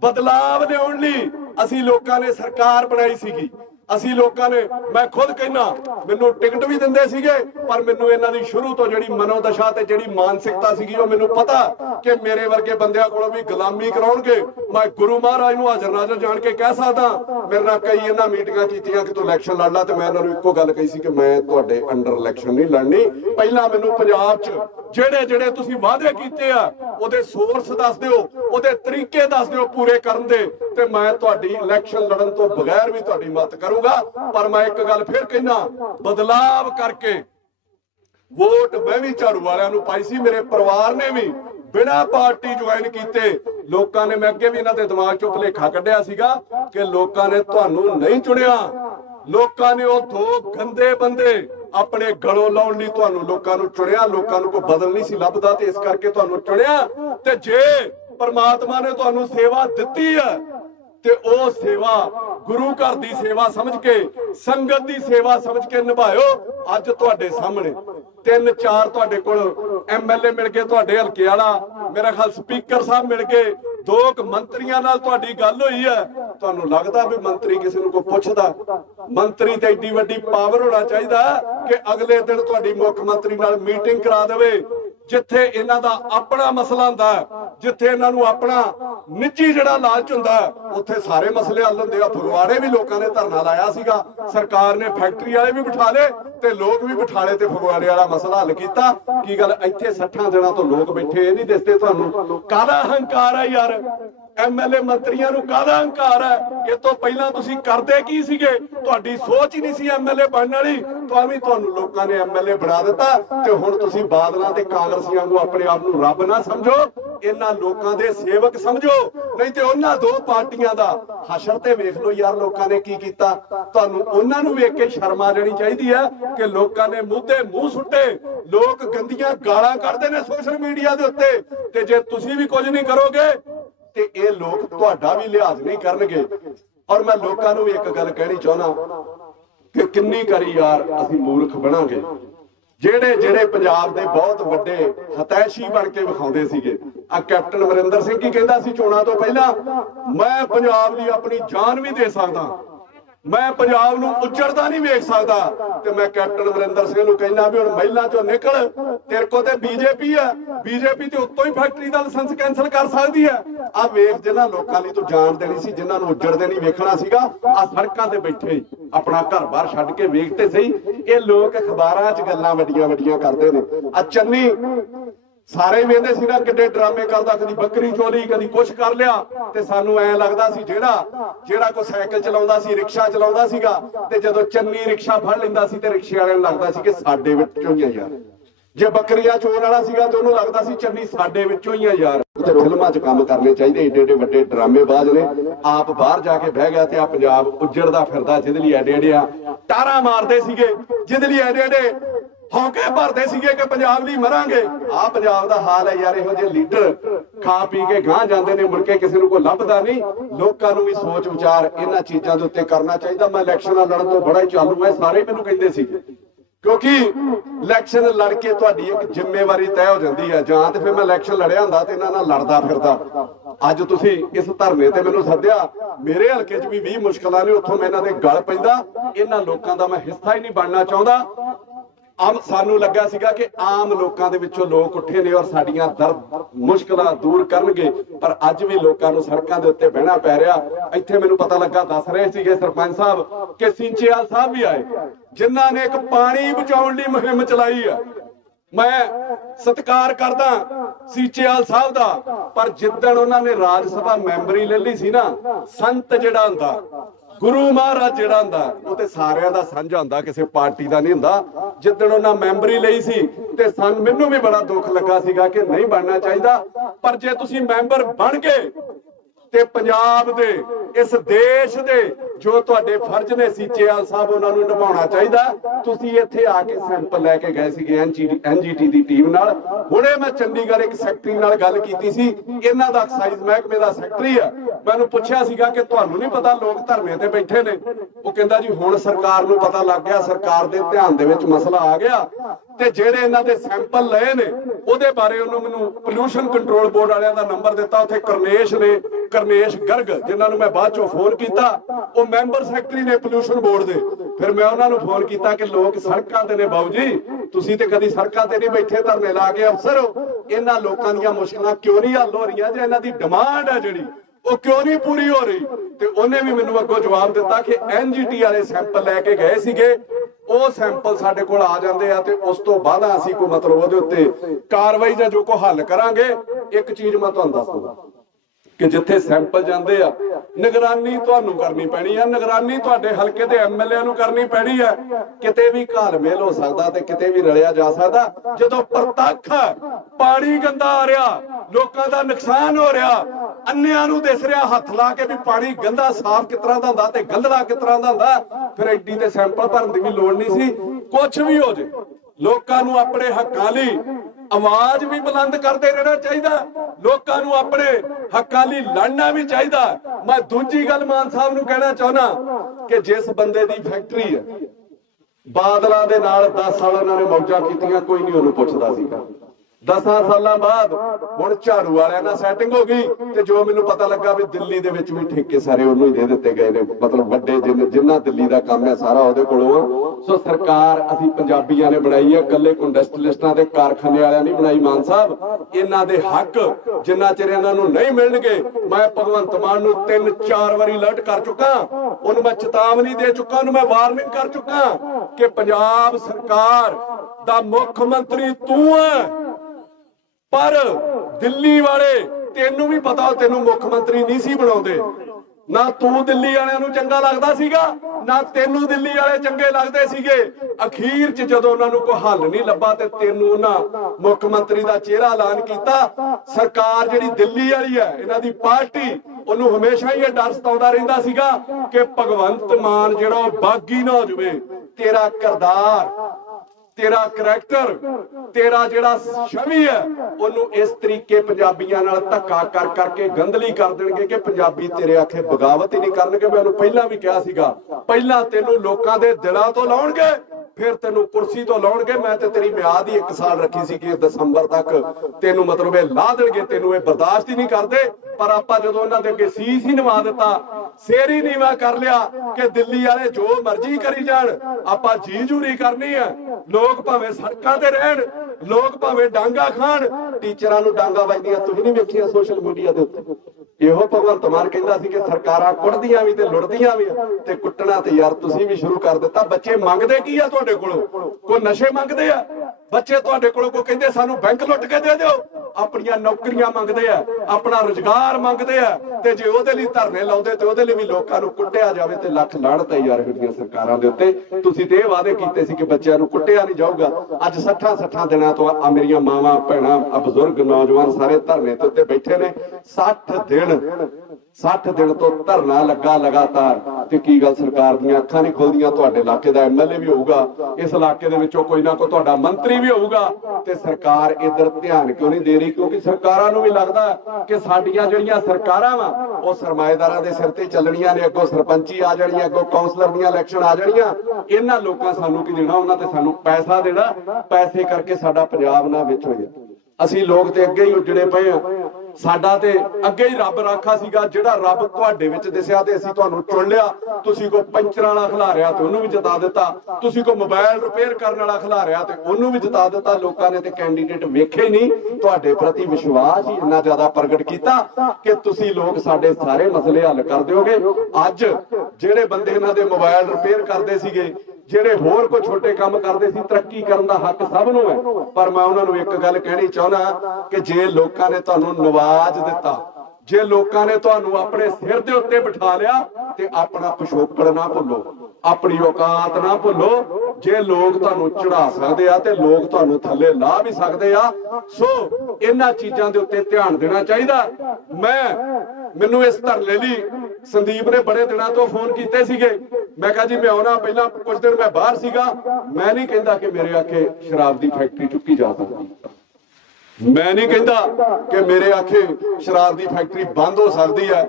ਬਦਲਾਵ ਲਿਆਉਣ ਲਈ ਅਸੀਂ ਲੋਕਾਂ ਨੇ ਸਰਕਾਰ ਬਣਾਈ ਸੀਗੀ। ਅਸੀਂ ਲੋਕਾਂ ਨੇ, ਮੈਂ ਖੁਦ ਕਹਿਣਾ, ਮੈਨੂੰ ਟਿਕਟ ਵੀ ਦਿੰਦੇ ਸੀਗੇ, ਪਰ ਮੈਨੂੰ ਇਹਨਾਂ ਦੀ ਸ਼ੁਰੂ ਤੋਂ ਜਿਹੜੀ ਮਨੋਦਸ਼ਾ ਤੇ ਜਿਹੜੀ ਮਾਨਸਿਕਤਾ ਸੀਗੀ, ਉਹ ਮੈਨੂੰ ਪਤਾ ਕਿ ਮੇਰੇ ਵਰਗੇ ਬੰਦਿਆਂ ਕੋਲੋਂ ਵੀ ਗੁਲਾਮੀ ਕਰਾਉਣਗੇ। ਮੈਂ ਗੁਰੂ ਮਹਾਰਾਜ ਨੂੰ ਹਾਜ਼ਰ ਨਾਜ਼ਰ ਜਾਣ ਕੇ ਕਹਿ ਸਕਦਾ। ਮੇਰੇ ਨਾਲ ਕਈ ਇਹਨਾਂ ਮੀਟਿੰਗਾਂ ਕੀਤੀਆਂ ਕਿ ਤੂੰ ਇਲੈਕਸ਼ਨ ਲੜ ਲਾ, ਤੇ ਮੈਂ ਇਹਨਾਂ ਨੂੰ ਇੱਕੋ ਗੱਲ ਕਹੀ ਸੀ ਕਿ ਮੈਂ ਤੁਹਾਡੇ ਅੰਡਰ ਇਲੈਕਸ਼ਨ ਨਹੀਂ ਲੜਨੀ। ਪਹਿਲਾਂ ਮੈਨੂੰ ਪੰਜਾਬ 'ਚ ਜਿਹੜੇ ਜਿਹੜੇ ਤੁਸੀਂ ਵਾਅਦੇ ਕੀਤੇ ਆ ਉਹਦੇ ਸੋਰਸ ਦੱਸ ਦਿਓ, ਉਹਦੇ ਤਰੀਕੇ ਦੱਸ ਦਿਓ ਪੂਰੇ ਕਰਨ ਦੇ, ਤੇ ਮੈਂ ਤੁਹਾਡੀ ਇਲੈਕਸ਼ਨ ਲੜਨ ਤੋਂ ਬਗੈਰ ਵੀ ਤੁਹਾਡੀ ਮਦਦ ਕਰੂੰਗਾ। ਪਰ ਮੈਂ ਇੱਕ ਗੱਲ ਫਿਰ ਕਹਿਣਾ, ਬਦਲਾਵ ਕਰਕੇ ਵੋਟ ਮੈਂ ਵੀ ਝਾੜੂ ਵਾਲਿਆਂ ਨੂੰ ਪਾਈ ਸੀ, ਮੇਰੇ ਪਰਿਵਾਰ ਨੇ ਵੀ ਬਿਨਾਂ ਪਾਰਟੀ ਜੁਆਇਨ ਕੀਤੇ। ਲੋਕਾਂ ਨੇ, ਮੈਂ ਅੱਗੇ ਵੀ ਇਹਨਾਂ ਦੇ ਦਿਮਾਗ ਚੋਂ ਭੁਲੇਖਾ ਕੱਢਿਆ ਸੀਗਾ ਕਿ ਲੋਕਾਂ ਨੇ ਤੁਹਾਨੂੰ ਨਹੀਂ ਚੁਣਿਆ, ਲੋਕਾਂ ਨੇ ਉਹ ਦੋ ਗੰਦੇ ਬੰਦੇ ਆਪਣੇ ਗਲੋਂ ਲਾਉਣ ਲਈ ਤੁਹਾਨੂੰ ਲੋਕਾਂ ਨੂੰ ਚੁਣਿਆ। ਲੋਕਾਂ ਨੂੰ ਕੋਈ ਬਦਲ ਨਹੀਂ ਸੀ ਲੱਭਦਾ ਤੇ ਇਸ ਕਰਕੇ ਤੁਹਾਨੂੰ ਚੁਣਿਆ। ਤੇ ਜੇ ਪਰਮਾਤਮਾ ਨੇ ਤੁਹਾਨੂੰ ਸੇਵਾ ਦਿੱਤੀ ਹੈ ਤੇ ਉਹ ਸੇਵਾ ਗੁਰੂ ਘਰ ਦੀ ਸੇਵਾ ਸਮਝ ਕੇ, ਸੰਗਤ ਦੀ ਸੇਵਾ ਸਮਝ ਕੇ ਨਿਭਾਇਓ। ਅੱਜ ਤੁਹਾਡੇ ਸਾਹਮਣੇ 3-4 ਤੁਹਾਡੇ ਕੋਲ ਐਮਐਲਏ ਮਿਲ ਗਏ, ਤੁਹਾਡੇ ਹਲਕੇ ਵਾਲਾ, ਮੇਰਾ ਖਿਆਲ ਸਪੀਕਰ ਸਾਹਿਬ ਮਿਲ ਗਏ, 2 ਮੰਤਰੀਆਂ ਨਾਲ ਤੁਹਾਡੀ ਗੱਲ ਹੋਈ ਹੈ। ਤੁਹਾਨੂੰ ਲੱਗਦਾ ਵੀ ਮੰਤਰੀ ਕਿਸੇ ਨੂੰ ਕੋਈ ਪੁੱਛਦਾ? ਮੰਤਰੀ ਤੇ ਏਡੀ ਵੱਡੀ ਪਾਵਰ ਹੋਣਾ ਚਾਹੀਦਾ ਕਿ ਅਗਲੇ ਦਿਨ ਤੁਹਾਡੀ ਮੁੱਖ ਮੰਤਰੀ ਨਾਲ ਮੀਟਿੰਗ ਕਰਾ ਦੇਵੇ, ਜਿੱਥੇ ਇਹਨਾਂ ਦਾ ਆਪਣਾ ਮਸਲਾ ਹੁੰਦਾ, ਜਿੱਥੇ ਇਹਨਾਂ ਨੂੰ ਆਪਣਾ ਨਿੱਜੀ ਜਿਹੜਾ ਲਾਲਚ ਹੁੰਦਾ, ਉੱਥੇ ਸਾਰੇ ਮਸਲੇ ਹੱਲ ਹੁੰਦੇ ਆ। ਫਗਵਾੜੇ ਵੀ ਲੋਕਾਂ ਨੇ ਧਰਨਾ ਲਾਇਆ ਸੀਗਾ, ਸਰਕਾਰ ਨੇ ਫੈਕਟਰੀ ਵਾਲੇ ਵੀ ਬਿਠਾ ਲਏ ਤੇ ਲੋਕ ਵੀ ਬਿਠਾ ਲਏ ਤੇ ਫਗਵਾੜੇ ਵਾਲਾ ਮਸਲਾ ਹੱਲ ਕੀਤਾ। ਕੀ ਗੱਲ ਇੱਥੇ 60 ਦਿਨਾਂ ਤੋਂ ਲੋਕ ਬੈਠੇ, ਇਹ ਨਹੀਂ ਦਿਸਦੇ ਤੁਹਾਨੂੰ? ਕਾਹਦਾ ਹੰਕਾਰ ਹੈ ਯਾਰ? ਐਮਐਲਏ ਮੰਤਰੀਆਂ ਨੂੰ ਕਾਹਦਾ ਹੰਕਾਰ ਹੈ? ਇਹ ਤੋਂ ਪਹਿਲਾਂ ਤੁਸੀਂ ਕਰਦੇ ਕੀ ਸੀਗੇ? ਤੁਹਾਡੀ ਸੋਚ ਹੀ ਨਹੀਂ ਸੀ ਐਮਐਲਏ ਬਣਨ ਵਾਲੀ, ਤੁਹਾਨੂੰ ਲੋਕਾਂ ਨੇ ਐਮਐਲਏ ਬਣਾ ਦਿੱਤਾ। ਤੇ ਹੁਣ ਤੁਸੀਂ ਬਾਦਲਾਂ ਤੇ ਕਾਂਗਰਸੀਆਂ ਨੂੰ ਆਪਣੇ ਆਪ ਨੂੰ ਰੱਬ ਨਾ ਸਮਝੋ, ਇਹਨਾਂ ਲੋਕਾਂ ਦੇ ਸੇਵਕ ਸਮਝੋ, ਨਹੀਂ ਤੇ ਉਹਨਾਂ 2 ਪਾਰਟੀਆਂ ਦਾ ਹਸ਼ਰ ਤੇ ਵੇਖ ਲਓ ਯਾਰ ਲੋਕਾਂ ਨੇ ਕੀ ਕੀਤਾ। ਤੁਹਾਨੂੰ ਉਹਨਾਂ ਨੂੰ ਵੇਖ ਕੇ ਸ਼ਰਮ ਆ ਜਾਣੀ ਚਾਹੀਦੀ ਹੈ ਕਿ ਲੋਕਾਂ ਨੇ ਮੂੰਹ ਤੇ ਮੂੰਹ ਸੁੱਟੇ, ਲੋਕ ਗੰਦੀਆਂ ਗਾਲਾਂ ਕੱਢਦੇ ਨੇ ਸੋਸ਼ਲ ਮੀਡੀਆ ਦੇ ਉੱਤੇ, ਤੇ ਜੇ ਤੁਸੀਂ ਵੀ ਕੁਝ ਨਹੀਂ ਕਰੋਗੇ ਤੇ ਇਹ ਲੋਕ ਤੁਹਾਡਾ ਵੀ ਲਿਹਾਜ਼ ਨਹੀਂ ਕਰਨਗੇ। ਔਰ ਮੈਂ ਲੋਕਾਂ ਨੂੰ ਵੀ ਇੱਕ ਗੱਲ ਕਹਿਣੀ ਚਾਹੁੰਦਾ ਕਿ ਕਿੰਨੀ ਕਰੀ ਯਾਰ ਅਸੀਂ ਮੂਰਖ ਬਣਾਂਗੇ। ਜਿਹੜੇ ਪੰਜਾਬ ਦੇ ਬਹੁਤ ਵੱਡੇ ਹਤੈਸ਼ੀ ਬਣ ਕੇ ਵਿਖਾਉਂਦੇ ਸੀਗੇ, ਆ ਕੈਪਟਨ ਅਮਰਿੰਦਰ ਸਿੰਘ ਕੀ ਕਹਿੰਦਾ ਸੀ ਚੋਣਾਂ ਤੋਂ ਪਹਿਲਾਂ, ਮੈਂ ਪੰਜਾਬ ਲਈ ਆਪਣੀ ਜਾਨ ਵੀ ਦੇ ਸਕਦਾ, ਮੈਂ ਪੰਜਾਬ ਨੂੰ ਉੱਜੜਦਾ ਨਹੀਂ ਵੇਖ ਸਕਦਾ। ਤੇ ਮੈਂ ਕੈਪਟਨ ਅਮਰਿੰਦਰ ਸਿੰਘ ਨੂੰ ਕਹਿਣਾ ਵੀ ਹੁਣ ਮਹਿਲਾਂ ਚੋਂ ਨਿਕਲ, ਤੇਰੇ ਕੋਲ ਤੇ ਬੀਜੇਪੀ ਹੈ, ਬੀਜੇਪੀ ਤੇ ਉੱਤੋਂ ਹੀ ਫੈਕਟਰੀ ਦਾ ਲਾਇਸੈਂਸ ਕੈਂਸਲ ਕਰ ਸਕਦੀ ਹੈ। ਆ ਵੇਖ, ਜਿਨ੍ਹਾਂ ਲੋਕਾਂ ਲਈ ਤੂੰ ਜਾਨ ਦੇਣੀ ਸੀ, ਜਿਨ੍ਹਾਂ ਨੂੰ ਉੱਜੜਦੇ ਨਹੀਂ ਵੇਖਣਾ ਸੀਗਾ, ਆ ਸੜਕਾਂ ਤੇ ਬੈਠੇ ਆਪਣਾ ਘਰ-ਬਾਰ ਛੱਡ ਕੇ ਵੇਖ ਤੇ ਸਹੀ। ਇਹ ਲੋਕ ਅਖਬਾਰਾਂ 'ਚ ਗੱਲਾਂ ਵੱਡੀਆਂ ਕਰਦੇ ਨੇ। ਆ ਚੰਨੀ ਸਾਰੇ ਵੇਖਦੇ ਸੀ ਨਾ ਕਿੱਡੇ ਡਰਾਮੇ ਕਰਦਾ, ਕਦੀ ਬੱਕਰੀ ਚੋਲੀ, ਕਦੀ ਕੁਛ ਕਰ ਲਿਆ, ਤੇ ਸਾਨੂੰ ਐ ਲੱਗਦਾ ਸੀ ਜਿਹੜਾ ਕੋਈ ਸਾਈਕਲ ਚਲਾਉਂਦਾ ਸੀ, ਰਿਕਸ਼ਾ ਚਲਾਉਂਦਾ ਸੀਗਾ, ਤੇ ਜਦੋਂ ਚੰਨੀ ਰਿਕਸ਼ਾ ਫੜ ਲੈਂਦਾ ਸੀ ਤੇ ਰਿਕਸ਼ੇ ਵਾਲਿਆਂ ਨੂੰ ਲੱਗਦਾ ਸੀ ਕਿ ਸਾਡੇ ਵਿੱਚੋਂ ਹੀ ਆ ਯਾਰ। ਜੇ ਬੱਕਰੀਆਂ ਚੋਣ ਵਾਲਾ ਸੀਗਾ ਤੇ ਉਹਨੂੰ ਲੱਗਦਾ ਸੀ ਚੰਨੀ ਸਾਡੇ ਵਿੱਚੋਂ ਹੀ ਆ ਯਾਰ। ਤੇ ਫਿਲਮਾਂ 'ਚ ਕੰਮ ਕਰਨੇ ਚਾਹੀਦੇ, ਏਡੇ ਵੱਡੇ ਡਰਾਮੇਬਾਜ਼ ਨੇ। ਆਪ ਬਾਹਰ ਜਾ ਕੇ ਬਹਿ ਗਿਆ ਤੇ ਆ ਪੰਜਾਬ ਉੱਜੜਦਾ ਫਿਰਦਾ, ਜਿਹਦੇ ਲਈ ਐਡੇ ਟਾਰਾਂ ਮਾਰਦੇ ਸੀਗੇ, ਜਿਹਦੇ ਲਈ ਐਡੇ ਹੌਕੇ ਭਰਦੇ ਸੀਗੇ ਕਿ ਪੰਜਾਬ ਲਈ ਮਰਾਂਗੇ। ਆ ਪੰਜਾਬ ਦਾ ਹਾਲ ਹੈ ਯਾਰ। ਇਹੋ ਜਿਹੇ ਲੀਡਰ ਖਾ ਪੀ ਕੇ ਗਾਂਹ ਜਾਂਦੇ ਨੇ, ਮੁੜ ਕੇ ਕਿਸੇ ਨੂੰ ਕੋਈ ਲੱਭਦਾ ਨਹੀਂ। ਲੋਕਾਂ ਨੂੰ ਵੀ ਸੋਚ ਵਿਚਾਰ ਇਹਨਾਂ ਚੀਜ਼ਾਂ ਦੇ ਉੱਤੇ ਕਰਨਾ ਚਾਹੀਦਾ। ਮੈਂ ਇਲੈਕਸ਼ਨਾਂ ਲੜਨ ਤੋਂ ਬੜਾ ਹੀ ਚਾਲੂ ਹੈ, ਸਾਰੇ ਮੈਨੂੰ ਕਹਿੰਦੇ ਸੀ, ਕਿਉਂਕਿ ਇਲੈਕਸ਼ਨ ਲੜ ਕੇ ਤੁਹਾਡੀ ਇੱਕ ਜ਼ਿੰਮੇਵਾਰੀ ਤੈਅ ਹੋ ਜਾਂਦੀ ਹੈ। ਜਾਂ ਤੇ ਫਿਰ ਮੈਂ ਇਲੈਕਸ਼ਨ ਲੜਿਆ ਹੁੰਦਾ ਤੇ ਇਹਨਾਂ ਨਾਲ ਲੜਦਾ ਫਿਰਦਾ। ਅੱਜ ਤੁਸੀਂ ਇਸ ਧਰਨੇ ਤੇ ਮੈਨੂੰ ਸੱਦਿਆ, ਮੇਰੇ ਹਲਕੇ 'ਚ ਵੀ 20 ਮੁਸ਼ਕਲਾਂ ਨੇ, ਉੱਥੋਂ ਮੈਂ ਇਹਨਾਂ ਦੇ ਗਲ ਪੈਂਦਾ। ਇਹਨਾਂ ਲੋਕਾਂ ਦਾ ਮੈਂ ਹਿੱਸਾ ਹੀ ਨਹੀਂ ਬਣਨਾ ਚਾਹੁੰਦਾ। ਸਾਨੂੰ ਲੱਗਾ ਸੀਗਾ ਕਿ ਆਮ ਲੋਕਾਂ ਦੇ ਵਿੱਚੋਂ ਲੋਕ ਉੱਠੇ ਨੇ ਔਰ ਸਾਡੀਆਂ ਦਰਦ ਮੁਸ਼ਕਲਾਂ ਦੂਰ ਕਰਨਗੇ, ਪਰ ਅੱਜ ਵੀ ਲੋਕਾਂ ਨੂੰ ਸੜਕਾਂ ਦੇ ਉੱਤੇ ਬਹਿਣਾ ਪੈ ਰਿਹਾ। ਇੱਥੇ ਮੈਨੂੰ ਪਤਾ ਲੱਗਾ, ਦੱਸ ਰਹੇ ਸੀਗੇ ਸਰਪੰਚ ਸਾਹਿਬ ਕਿ ਸਿੰਚੇਵਾਲ ਸਾਹਿਬ ਵੀ ਆਏ, ਜਿਨ੍ਹਾਂ ਨੇ ਇੱਕ ਪਾਣੀ ਬਚਾਉਣ ਲਈ ਮੁਹਿੰਮ ਚਲਾਈ ਆ। ਮੈਂ ਸਤਿਕਾਰ ਕਰਦਾ ਸਿੰਚੇਵਾਲ ਸਾਹਿਬ ਦਾ, ਪਰ ਜਿੱਦਣ ਉਹਨਾਂ ਨੇ ਰਾਜ ਸਭਾ ਮੈਂਬਰੀ ਲੈ ਲਈ ਸੀ ਨਾ, ਸੰਤ ਜਿਹੜਾ ਹੁੰਦਾ, ਗੁਰੂ ਮਹਾਰਾਜ ਜਿਹੜਾ ਹੁੰਦਾ, ਉਹ ਤੇ ਸਾਰਿਆਂ ਦਾ ਸਾਂਝਾ ਹੁੰਦਾ, ਕਿਸੇ ਪਾਰਟੀ ਦਾ ਨਹੀਂ ਹੁੰਦਾ। ਜਿੱਦਣ ਉਹਨਾਂ ਮੈਂਬਰੀ ਲਈ ਸੀ ਤੇ ਮੈਨੂੰ ਵੀ ਬੜਾ ਦੁੱਖ ਲੱਗਾ ਸੀਗਾ ਕਿ ਨਹੀਂ ਬਣਨਾ ਚਾਹੀਦਾ। ਪਰ ਜੇ ਤੁਸੀਂ ਮੈਂਬਰ ਬਣ ਗਏ ਤੇ ਪੰਜਾਬ ਦੇ, ਇਸ ਦੇਸ਼ ਦੇ ਜੋ ਤੁਹਾਡੇ ਫਰਜ਼ ਨੇ ਸਿੰਚੇਵਾਲ ਸਾਹਿਬ, ਉਹਨਾਂ ਨੂੰ ਨਿਭਾਉਣਾ ਚਾਹੀਦਾ। ਤੁਸੀਂ ਇੱਥੇ ਆ ਕੇ ਸੈਂਪਲ ਲੈ ਕੇ ਗਏ ਸੀਗੇ ਐਨਜੀਟੀ ਦੀ ਟੀਮ ਨਾਲ। ਹੁਣੇ ਮੈਂ ਚੰਡੀਗੜ੍ਹ ਇੱਕ ਸੈਕਟਰੀ ਨਾਲ ਗੱਲ ਕੀਤੀ ਸੀ, ਇਹਨਾਂ ਦਾ ਐਕਸਾਈਜ਼ ਮਹਿਕਮੇ ਦਾ ਸੈਕਟਰੀ ਆ। ਮੈਨੂੰ ਪੁੱਛਿਆ ਸੀਗਾ ਕਿ ਤੁਹਾਨੂੰ ਨਹੀਂ ਪਤਾ ਲੋਕ ਧਰਨੇ ਤੇ ਬੈਠੇ ਨੇ? ਉਹ ਕਹਿੰਦਾ ਜੀ ਹੁਣ ਸਰਕਾਰ ਨੂੰ ਪਤਾ ਲੱਗ ਗਿਆ, ਸਰਕਾਰ ਦੇ ਧਿਆਨ ਦੇ ਵਿੱਚ ਮਸਲਾ ਆ ਗਿਆ, ਤੇ ਜਿਹੜੇ ਇਹਨਾਂ ਦੇ ਸੈਂਪਲ ਲਏ ਨੇ ਉਹਦੇ ਬਾਰੇ ਉਹਨੂੰ ਮੈਨੂੰ ਪੋਲਿਊਸ਼ਨ ਕੰਟਰੋਲ ਬੋਰਡ ਵਾਲਿਆਂ ਦਾ ਨੰਬਰ ਦਿੱਤਾ। ਉੱਥੇ ਕਰਨੇਸ਼ ਗਰਗ, ਜਿਨ੍ਹਾਂ ਨੂੰ ਮੈਂ ਬਾਅਦ ਚੋਂ ਫੋਨ ਕੀਤਾ, ਉਹ ਮੈਂਬਰ ਸੈਕਟਰੀ ਨੇ ਪੋਲਿਊਸ਼ਨ ਬੋਰਡ ਦੇ। ਫਿਰ ਮੈਂ ਉਹਨਾਂ ਨੂੰ ਫੋਨ ਕੀਤਾ ਕਿ ਲੋਕ ਸੜਕਾਂ ਤੇ ਨੇ, ਬਾਊ ਜੀ ਤੁਸੀਂ ਤੇ ਕਦੀ ਸੜਕਾਂ ਤੇ ਨਹੀਂ ਬੈਠੇ ਧਰਨੇ ਲਾ ਕੇ ਅਫਸਰ ਹੋ। ਇਹਨਾਂ ਲੋਕਾਂ ਦੀਆਂ ਮੁਸ਼ਕਲਾਂ ਕਿਉਂ ਨਹੀਂ ਹੱਲ ਹੋ ਰਹੀਆਂ? ਜੇ ਇਹਨਾਂ ਦੀ ਡਿਮਾਂਡ ਹੈ ਜਿਹੜੀ, ਉਹ ਕਿਉਂ ਨਹੀਂ ਪੂਰੀ ਹੋ ਰਹੀ? ਤੇ ਉਹਨੇ ਵੀ ਮੈਨੂੰ ਅੱਗੋਂ ਜਵਾਬ ਦਿੱਤਾ ਕਿ ਐਨਜੀਟੀ ਵਾਲੇ ਸੈਂਪਲ ਲੈ ਕੇ ਗਏ ਸੀਗੇ, ਉਹ ਸੈਂਪਲ ਸਾਡੇ ਕੋਲ ਆ ਜਾਂਦੇ ਆ ਤੇ ਉਸ ਤੋਂ ਬਾਅਦ ਅਸੀਂ ਕੋਈ ਮਤਲਬ ਉਹਦੇ ਉੱਤੇ ਕਾਰਵਾਈ ਜਾਂ ਜੋ ਕੋ ਹੱਲ ਕਰਾਂਗੇ। ਇੱਕ ਚੀਜ਼ ਮੈਂ ਤੁਹਾਨੂੰ ਦੱਸ ਦੂੰਗਾ ਕਿ ਜਿੱਥੇ ਸੈਂਪਲ ਜਾਂਦੇ ਆ ਨਿਗਰਾਨੀ ਤੁਹਾਨੂੰ ਕਰਨੀ ਪੈਣੀ ਆ, ਨਿਗਰਾਨੀ ਤੁਹਾਡੇ ਹਲਕੇ ਦੇ ਐਮਐਲਏ ਨੂੰ ਕਰਨੀ ਪੈਣੀ ਆ। ਕਿਤੇ ਵੀ ਘਾਲ ਮੇਲ ਹੋ ਸਕਦਾ ਤੇ ਕਿਤੇ ਵੀ ਰਲਿਆ ਜਾ ਸਕਦਾ। ਜਦੋਂ ਪ੍ਰਤੱਖ ਪਾਣੀ ਗੰਦਾ ਆ ਰਿਹਾ, ਲੋਕਾਂ ਦਾ ਨੁਕਸਾਨ ਹੋ ਰਿਹਾ, ਅੰਨਿਆਂ ਨੂੰ ਦਿਸ ਰਿਹਾ ਹੱਥ ਲਾ ਕੇ ਵੀ ਪਾਣੀ ਗੰਦਾ ਸਾਫ਼ ਕਿਸ ਤਰ੍ਹਾਂ ਦਾ ਹੁੰਦਾ ਤੇ ਗੰਦਲਾ ਕਿਸ ਤਰ੍ਹਾਂ ਦਾ ਹੁੰਦਾ, ਫਿਰ ਐਡੀ ਤੇ ਸੈਂਪਲ ਭਰਨ ਦੀ ਵੀ ਲੋੜ ਨਹੀਂ ਸੀ। ਕੁਝ ਵੀ ਹੋ ਜੇ, ਲੋਕਾਂ ਨੂੰ ਆਪਣੇ ਹੱਕਾਂ ਲਈ ਆਵਾਜ਼ ਵੀ ਬੁਲੰਦ ਕਰਦੇ ਰਹਿਣਾ ਚਾਹੀਦਾ, ਲੋਕਾਂ ਨੂੰ ਆਪਣੇ ਹੱਕਾਂ ਲਈ ਲੜਨਾ ਵੀ ਚਾਹੀਦਾ। ਮੈਂ ਦੂਜੀ ਗੱਲ ਮਾਨ ਸਾਹਿਬ ਨੂੰ ਕਹਿਣਾ ਚਾਹੁੰਦਾ ਕਿ ਜਿਸ ਬੰਦੇ ਦੀ ਫੈਕਟਰੀ ਹੈ, ਬਾਦਲਾਂ ਦੇ ਨਾਲ 10 ਸਾਲ ਉਹਨਾਂ ਨੇ ਮੌਜਾਂ ਕੀਤੀਆਂ, ਕੋਈ ਨਹੀਂ ਉਹਨੂੰ ਪੁੱਛਦਾ ਸੀਗਾ। 10 ਸਾਲਾਂ ਬਾਅਦ ਹੁਣ ਝਾੜੂ ਵਾਲਿਆਂ ਨਾਲ ਸੈਟਿੰਗ ਹੋ ਗਈ ਤੇ ਜੋ ਮੈਨੂੰ ਪਤਾ ਲੱਗਾ ਵੀ ਦਿੱਲੀ ਦੇ ਵਿੱਚ ਵੀ ਠੇਕੇ ਸਾਰੇ ਉਹਨੂੰ ਹੀ ਦੇ ਦਿੱਤੇ ਗਏ ਨੇ, ਮਤਲਬ ਵੱਡੇ ਜਿੰਨਾ ਦਿੱਲੀ ਦਾ ਕੰਮ ਹੈ ਸਾਰਾ ਉਹਦੇ ਕੋਲੋਂ। ਸੋ ਸਰਕਾਰ ਅਸੀਂ ਪੰਜਾਬੀਆਂ ਨੇ ਬਣਾਈ ਹੈ, ਇਕੱਲੇ ਇੰਡਸਟਰੀਲਿਸਟਾਂ ਤੇ ਕਾਰਖਾਨੇ ਵਾਲਿਆਂ ਨਹੀਂ ਬਣਾਈ। ਮਾਨ ਸਾਹਿਬ, ਇਹਨਾਂ ਦੇ ਹੱਕ ਜਿੰਨਾ ਚਿਰ ਇਹਨਾਂ ਨੂੰ ਨਹੀਂ ਮਿਲਣਗੇ, ਮੈਂ ਭਗਵੰਤ ਮਾਨ ਨੂੰ 3-4 ਵਾਰੀ ਅਲਰਟ ਕਰ ਚੁੱਕਾ, ਉਹਨੂੰ ਮੈਂ ਚੇਤਾਵਨੀ ਦੇ ਚੁੱਕਾ, ਉਹਨੂੰ ਮੈਂ ਵਾਰਨਿੰਗ ਕਰ ਚੁੱਕਾ ਕਿ ਪੰਜਾਬ ਸਰਕਾਰ ਦਾ ਮੁੱਖ ਮੰਤਰੀ ਤੂੰ ਹੈ, ਪਰ ਦਿੱਲੀ ਵਾਲੇ ਤੈਨੂੰ ਵੀ ਪਤਾ ਤੈਨੂੰ ਮੁੱਖ ਮੰਤਰੀ ਨਹੀਂ ਸੀ ਬਣਾਉਂਦੇ। ਨਾ ਤੂੰ ਦਿੱਲੀ ਵਾਲਿਆਂ ਨੂੰ ਚੰਗਾ ਲੱਗਦਾ ਸੀਗਾ, ਨਾ ਤੈਨੂੰ ਦਿੱਲੀ ਵਾਲੇ ਚੰਗੇ ਲੱਗਦੇ ਸੀਗੇ। ਅਖੀਰ 'ਚ ਜਦੋਂ ਉਹਨਾਂ ਨੂੰ ਕੋਈ ਹੱਲ ਨਹੀਂ ਲੱਭਾ ਤੇ ਤੈਨੂੰ ਉਹਨਾਂ ਮੁੱਖ ਮੰਤਰੀ ਦਾ ਚਿਹਰਾ ਐਲਾਨ ਕੀਤਾ। ਸਰਕਾਰ ਜਿਹੜੀ ਦਿੱਲੀ ਵਾਲੀ ਹੈ, ਇਹਨਾਂ ਦੀ ਪਾਰਟੀ, ਉਹਨੂੰ ਹਮੇਸ਼ਾ ਹੀ ਇਹ ਡਰ ਸਤਾਉਂਦਾ ਰਹਿੰਦਾ ਸੀਗਾ ਕਿ ਭਗਵੰਤ ਮਾਨ ਜਿਹੜਾ ਉਹ ਬਾਗੀ ਨਾ ਹੋ ਜਾਵੇ। ਤੇਰਾ ਕਿਰਦਾਰ, ਤੇਰਾ ਕਰੈਕਟਰ, ਤੇਰਾ ਜਿਹੜਾ ਛਵੀ ਹੈ, ਉਹਨੂੰ ਇਸ ਤਰੀਕੇ ਪੰਜਾਬੀਆਂ ਨਾਲ ਧੱਕਾ ਕਰ ਕਰਕੇ ਗੰਦਲੀ ਕਰ ਦੇਣਗੇ ਕਿ ਪੰਜਾਬੀ ਤੇਰੇ ਆਖੇ ਬਗਾਵਤ ਹੀ ਨਹੀਂ ਕਰਨਗੇ। ਮੈਂ ਉਹਨੂੰ ਪਹਿਲਾਂ ਵੀ ਕਿਹਾ ਸੀਗਾ, ਪਹਿਲਾਂ ਤੈਨੂੰ ਲੋਕਾਂ ਦੇ ਦਿਲਾਂ ਤੋਂ ਲਾਉਣਗੇ, ਫਿਰ ਤੈਨੂੰ ਕੁਰਸੀ ਤੋਂ ਲਾਉਣਗੇ। ਮੈਂ ਤੇ ਤੇਰੀ ਮਿਆਦ ਹੀ 1 ਸਾਲ ਰੱਖੀ ਸੀ ਕਿ ਦਸੰਬਰ ਤੱਕ ਤੈਨੂੰ ਮਤਲਬ ਇਹ ਲਾ ਦੇਣਗੇ, ਤੈਨੂੰ ਇਹ ਬਰਦਾਸ਼ਤ ਹੀ ਨਹੀਂ ਕਰਦੇ। ਪਰ ਆਪਾਂ ਜਦੋਂ ਉਹਨਾਂ ਦੇ ਅੱਗੇ ਸੀਸ ਹੀ ਨਿਵਾ ਦਿੱਤਾ, ਸਿਰ ਹੀ ਨੀਵਾ ਕਰ ਲਿਆ ਕਿ ਦਿੱਲੀ ਵਾਲੇ ਜੋ ਮਰਜ਼ੀ ਕਰੀ ਜਾਣ, ਆਪਾਂ ਜੀ ਜੂਰੀ ਕਰਨੀ ਹੈ। ਲੋਕ ਭਾਵੇਂ ਸੜਕਾਂ ਤੇ ਰਹਿਣ, ਲੋਕ ਭਾਵੇਂ ਡਾਂਗਾ ਖਾਣ, ਟੀਚਰਾਂ ਨੂੰ ਡਾਂਗਾ ਵੱਜਦੀਆਂ ਤੁਸੀਂ ਨਹੀਂ ਵੇਖੀਆਂ ਸੋਸ਼ਲ ਮੀਡੀਆ ਦੇ ਉੱਤੇ। ਇਹੋ ਭਗਵੰਤ ਮਾਨ ਕਹਿੰਦਾ ਸੀ ਕਿ ਸਰਕਾਰਾਂ ਕੁੱਟਦੀਆਂ ਵੀ ਤੇ ਲੁੱਟਦੀਆਂ ਵੀ, ਤੇ ਕੁੱਟਣਾ ਤੇ ਯਾਰ ਤੁਸੀਂ ਵੀ ਸ਼ੁਰੂ ਕਰ ਦਿੱਤਾ। ਬੱਚੇ ਮੰਗਦੇ ਕੀ ਆ ਤੁਹਾਡੇ ਕੋਲੋਂ? ਕੋਈ ਨਸ਼ੇ ਮੰਗਦੇ ਆ ਬੱਚੇ ਤੁਹਾਡੇ ਕੋਲੋਂ, ਕੋਈ ਕਹਿੰਦੇ ਸਾਨੂੰ ਬੈਂਕ ਲੁੱਟ ਕੇ ਦੇ ਦਿਓ, ਆਪਣੀਆਂ ਨੌਕਰੀਆਂ ਮੰਗਦੇ ਆ, ਆਪਣਾ ਰੁਜ਼ਗਾਰ ਮੰਗਦੇ ਆ। ਤੇ ਜੇ ਉਹਦੇ ਲਈ ਧਰਨੇ ਲਾਉਂਦੇ ਤੇ ਉਹਦੇ ਲਈ ਵੀ ਲੋਕਾਂ ਨੂੰ ਕੁੱਟਿਆ ਜਾਵੇ ਤੇ ਲੱਖ ਲਾਹਣਤ ਹੈ ਯਾਰ ਇਹਦੀਆਂ ਸਰਕਾਰਾਂ ਦੇ ਉੱਤੇ। ਤੁਸੀਂ ਤੇ ਇਹ ਵਾਅਦੇ ਕੀਤੇ ਸੀ ਕਿ ਬੱਚਿਆਂ ਨੂੰ ਕੁੱਟਿਆ ਨਹੀਂ ਜਾਊਗਾ। ਅੱਜ 60 ਦਿਨਾਂ ਤੋਂ ਆ ਮੇਰੀਆਂ ਮਾਵਾਂ ਭੈਣਾਂ, ਬਜ਼ੁਰਗ ਨੌਜਵਾਨ ਸਾਰੇ ਧਰਨੇ ਦੇ ਉੱਤੇ ਬੈਠੇ ਨੇ। 60 ਦਿਨ ਤੋਂ ਧਰਨਾ ਲੱਗਾ ਲਗਾਤਾਰ। ਤੇ ਕੀ ਗੱਲ ਸਰਕਾਰ ਦੀਆਂ ਅੱਖਾਂ ਨਹੀਂ ਖੁੱਲਦੀਆਂ? ਤੁਹਾਡੇ ਇਲਾਕੇ ਦਾ ਐਮਐਲਏ ਵੀ ਹੋਊਗਾ, ਇਸ ਇਲਾਕੇ ਦੇ ਵਿੱਚੋਂ ਕੋਈ ਨਾ ਕੋਈ ਤੁਹਾਡਾ ਮੰਤਰੀ ਵੀ ਹੋਊਗਾ, ਤੇ ਸਰਕਾਰ ਇੱਧਰ ਧਿਆਨ ਕਿਉਂ ਨਹੀਂ ਦੇ ਰਹੀ? ਕਿਉਂਕਿ ਸਰਕਾਰਾਂ ਨੂੰ ਵੀ ਲੱਗਦਾ ਕਿ ਸਾਡੀਆਂ ਜਿਹੜੀਆਂ ਸਰਕਾਰਾਂ ਵਾ ਉਹ ਸਰਮਾਏਦਾਰਾਂ ਦੇ ਸਿਰ ਤੇ ਚੱਲਣੀਆਂ ਨੇ। ਅੱਗੋਂ ਸਰਪੰਚੀ ਆ ਜਾਣੀਆਂ, ਅੱਗੋਂ ਕੌਂਸਲਰ ਦੀਆਂ ਇਲੈਕਸ਼ਨ ਆ ਜਾਣੀਆਂ। ਇਹਨਾਂ ਲੋਕਾਂ ਸਾਨੂੰ ਕੀ ਦੇਣਾ? ਉਹਨਾਂ ਤੇ ਸਾਨੂੰ ਪੈਸਾ ਦੇਣਾ। ਪੈਸੇ ਕਰਕੇ ਸਾਡਾ ਪੰਜਾਬ ਨਾ ਵਿੱਚ ਹੋ ਜਾਏ। ਅਸੀਂ ਲੋਕ ਤੇ ਅੱਗੇ ਹੀ ਉੱਜੜੇ ਪਏ ਆ। ਸਾਡਾ ਤੇ ਅੱਗੇ ਹੀ ਰੱਬ ਰਾਖਾ ਸੀਗਾ, ਜਿਹੜਾ ਰੱਬ ਤੁਹਾਡੇ ਵਿੱਚ ਦਿਸਿਆ ਤੇ ਅਸੀਂ ਤੁਹਾਨੂੰ ਚੁਣ ਲਿਆ। ਤੁਸੀਂ ਕੋ ਪੈਂਚਰਾਂ ਵਾਲਾ ਖਿਲਾਰਿਆ ਤੇ ਉਹਨੂੰ ਵੀ ਜਿਤਾ ਦਿੱਤਾ, ਤੁਸੀਂ ਕੋ ਮੋਬਾਈਲ ਰਿਪੇਅਰ ਕਰਨ ਵਾਲਾ ਖਿਲਾਰਿਆ ਤੇ ਉਹਨੂੰ ਵੀ ਜਿਤਾ ਦਿੱਤਾ। ਲੋਕਾਂ ਨੇ ਤੇ ਕੈਂਡੀਡੇਟ ਵੇਖੇ ਹੀ ਨਹੀਂ, ਤੁਹਾਡੇ ਪ੍ਰਤੀ ਵਿਸ਼ਵਾਸ ਹੀ ਇੰਨਾ ਜ਼ਿਆਦਾ ਪ੍ਰਗਟ ਕੀਤਾ ਕਿ ਤੁਸੀਂ ਲੋਕ ਸਾਡੇ ਸਾਰੇ ਮਸਲੇ ਹੱਲ ਕਰ ਦਿਓਗੇ। ਅੱਜ ਜਿਹੜੇ ਬੰਦੇ ਇਹਨਾਂ ਦੇ ਮੋਬਾਈਲ ਰਿਪੇਅਰ ਕਰਦੇ ਸੀਗੇ, ਜਿਹੜੇ ਹੋਰ ਕੋਈ ਛੋਟੇ ਕੰਮ ਕਰਦੇ ਸੀ, ਤਰੱਕੀ ਕਰਨ ਦਾ ਹੱਕ ਸਭ ਨੂੰ ਹੈ। ਪਰ ਮੈਂ ਉਹਨਾਂ ਨੂੰ ਇੱਕ ਗੱਲ ਕਹਿਣੀ ਚਾਹੁੰਦਾ ਕਿ ਜੇ ਲੋਕਾਂ ਨੇ ਤੁਹਾਨੂੰ ਨਵਾਜ ਦਿੱਤਾ, ਜੇ ਲੋਕਾਂ ਨੇ ਤੁਹਾਨੂੰ ਆਪਣੇ ਸਿਰ ਦੇ ਉੱਤੇ ਬਿਠਾ ਲਿਆ, ਤੇ ਆਪਣਾ ਪਿਛੋਕੜ ਨਾ ਭੁੱਲੋ, ਆਪਣੀ ਔਕਾਤ ਨਾ ਭੁੱਲੋ। ਜੇ ਲੋਕ ਤੁਹਾਨੂੰ ਚੜਾ ਸਕਦੇ ਆ ਤੇ ਲੋਕ ਤੁਹਾਨੂੰ ਥੱਲੇ ਲਾ ਵੀ ਸਕਦੇ ਆ। ਸੋ ਇਹਨਾਂ ਚੀਜ਼ਾਂ ਦੇ ਉੱਤੇ ਧਿਆਨ ਦੇਣਾ ਚਾਹੀਦਾ। ਮੈਨੂੰ ਇਸ ਧਰਨੇ ਲਈ ਸੰਦੀਪ ਨੇ ਬੜੇ ਦਿਨਾਂ ਤੋਂ ਫੋਨ ਕੀਤੇ ਸੀਗੇ। ਮੈਂ ਕਿਹਾ ਜੀ ਮੈਂ ਆਉਣਾ, ਪਹਿਲਾਂ ਕੁਝ ਦਿਨ ਮੈਂ ਬਾਹਰ ਸੀਗਾ। ਮੈਂ ਨਹੀਂ ਕਹਿੰਦਾ ਕਿ ਮੇਰੇ ਆਖੇ ਸ਼ਰਾਬ ਦੀ ਫੈਕਟਰੀ ਚੁੱਕੀ ਜਾ ਸਕਦੀ, ਮੈਂ ਨਹੀਂ ਕਹਿੰਦਾ ਕਿ ਮੇਰੇ ਆਖੇ ਸ਼ਰਾਬ ਦੀ ਫੈਕਟਰੀ ਬੰਦ ਹੋ ਸਕਦੀ ਹੈ,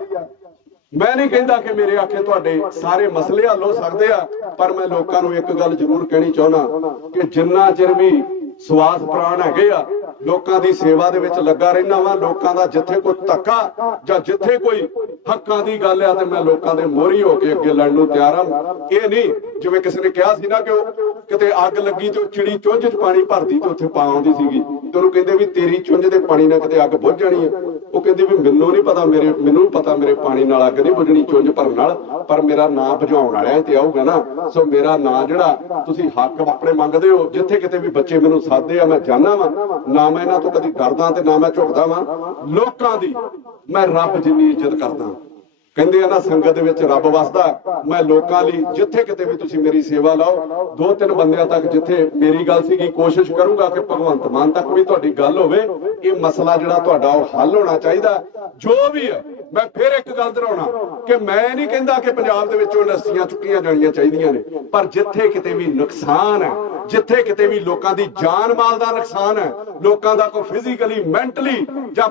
ਮੈਂ ਨਹੀਂ ਕਹਿੰਦਾ ਕਿ ਮੇਰੇ ਆਖੇ ਤੁਹਾਡੇ ਸਾਰੇ ਮਸਲੇ ਹੱਲ ਹੋ ਸਕਦੇ ਆ। ਪਰ ਮੈਂ ਲੋਕਾਂ ਨੂੰ ਇੱਕ ਗੱਲ ਜ਼ਰੂਰ ਕਹਿਣੀ ਚਾਹੁੰਦਾ ਕਿ ਜਿੰਨਾ ਚਿਰ ਵੀ ਸਵਾਸ ਪ੍ਰਾਣ ਹੈਗੇ ਆ, ਲੋਕਾਂ ਦੀ ਸੇਵਾ ਦੇ ਵਿੱਚ ਲੱਗਾ ਰਹਿਣਾ ਵਾ। ਲੋਕਾਂ ਦਾ ਜਿੱਥੇ ਕੋਈ ਧੱਕਾ ਜਾਂ ਜਿੱਥੇ ਕੋਈ ਹੱਕਾਂ ਦੀ ਗੱਲ ਆ ਤੇ ਮੈਂ ਲੋਕਾਂ ਦੇ ਮੋਹਰੀ ਹੋ ਕੇ ਅੱਗੇ ਲੜਨ ਨੂੰ ਤਿਆਰ ਹਾਂ। ਇਹ ਨਹੀਂ ਜਿਵੇਂ ਕਿਸੇ ਨੇ ਕਿਹਾ ਸੀ ਨਾ ਕਿ ਉਹ ਕਿਤੇ ਅੱਗ ਲੱਗੀ ਤੇ ਚਿੜੀ ਚੁੰਝ 'ਚ ਪਾਣੀ ਭਰਦੀ ਤੇ ਉੱਥੇ ਪਾ ਆਉਂਦੀ ਸੀਗੀ, ਤੇ ਉਹਨੂੰ ਕਹਿੰਦੇ ਵੀ ਤੇਰੀ ਚੁੰਝ ਦੇ ਪਾਣੀ ਨਾਲ ਕਿਤੇ ਅੱਗ ਬੁੱਝ ਜਾਣੀ ਹੈ। ਉਹ ਉਹ ਕਹਿੰਦੀ ਵੀ ਮੈਨੂੰ ਨਹੀਂ ਪਤਾ, ਮੈਨੂੰ ਪਤਾ ਮੇਰੇ ਪਾਣੀ ਨਾਲ ਅੱਗ ਨਹੀਂ ਬੁਝਣੀ ਚੁੰਝ ਭਰਨ ਨਾਲ, ਪਰ ਮੇਰਾ ਨਾਂ ਬੁਝਾਉਣ ਵਾਲਿਆਂ ਤੇ ਆਊਗਾ ਨਾ। ਸੋ ਮੇਰਾ ਨਾਂ ਜਿਹੜਾ ਤੁਸੀਂ ਹੱਕ ਆਪਣੇ ਮੰਗਦੇ ਹੋ, ਜਿੱਥੇ ਕਿਤੇ ਵੀ ਬੱਚੇ ਮੈਨੂੰ ਸਾਧਦੇ ਆ ਮੈਂ ਜਾਣਾ ਵਾ, ਨਾ ਮੈਂ ਇਹਨਾਂ ਤੋਂ ਕਦੀ ਡਰਦਾ ਤੇ ਨਾ ਮੈਂ ਝੁਕਦਾ ਵਾਂ। ਲੋਕਾਂ ਦੀ ਮੈਂ ਰੱਬ ਜਿੰਨੀ ਇੱਜ਼ਤ ਕਰਦਾ। ਕਹਿੰਦੇ ਆ ਨਾ ਸੰਗਤ ਦੇ ਵਿੱਚ ਰੱਬ ਵਸਦਾ। ਮੈਂ ਲੋਕਾਂ ਲਈ ਜਿੱਥੇ ਕਿਤੇ ਵੀ ਤੁਸੀਂ ਮੇਰੀ ਸੇਵਾ ਲਾਓ, 2-3 ਬੰਦਿਆਂ ਤੱਕ ਜਿੱਥੇ ਮੇਰੀ ਗੱਲ ਸੀਗੀ, ਕੋਸ਼ਿਸ਼ ਕਰੂੰਗਾ ਕਿ ਭਗਵੰਤ ਮਾਨ ਤੱਕ ਵੀ ਤੁਹਾਡੀ ਗੱਲ ਹੋਵੇ। ਇਹ ਮਸਲਾ ਜਿਹੜਾ ਤੁਹਾਡਾ ਉਹ ਹੱਲ ਹੋਣਾ ਚਾਹੀਦਾ ਜੋ ਵੀ ਹੈ। ਮੈਂ ਫਿਰ ਇੱਕ ਗੱਲ ਦੁਹਰਾਉਣਾ ਕਿ ਮੈਂ ਨਹੀਂ ਕਹਿੰਦਾ ਕਿ ਪੰਜਾਬ ਦੇ ਵਿੱਚੋਂ ਇੰਡਸਟਰੀਆਂ ਚੁੱਕੀਆਂ ਜਾਣੀਆਂ ਚਾਹੀਦੀਆਂ ਨੇ, ਪਰ ਜਿੱਥੇ ਕਿਤੇ ਵੀ ਨੁਕਸਾਨ ਹੈ, ਜਿੱਥੇ ਕਿਤੇ ਵੀ ਲੋਕਾਂ ਦੀ ਜਾਨ ਮਾਲ ਦਾ ਨੁਕਸਾਨ ਹੈ, ਲੋਕਾਂ ਦਾ ਕੋਈ ਫਿਜ਼ੀਕਲੀ ਮੈਂਟਲੀ ਜਾਂ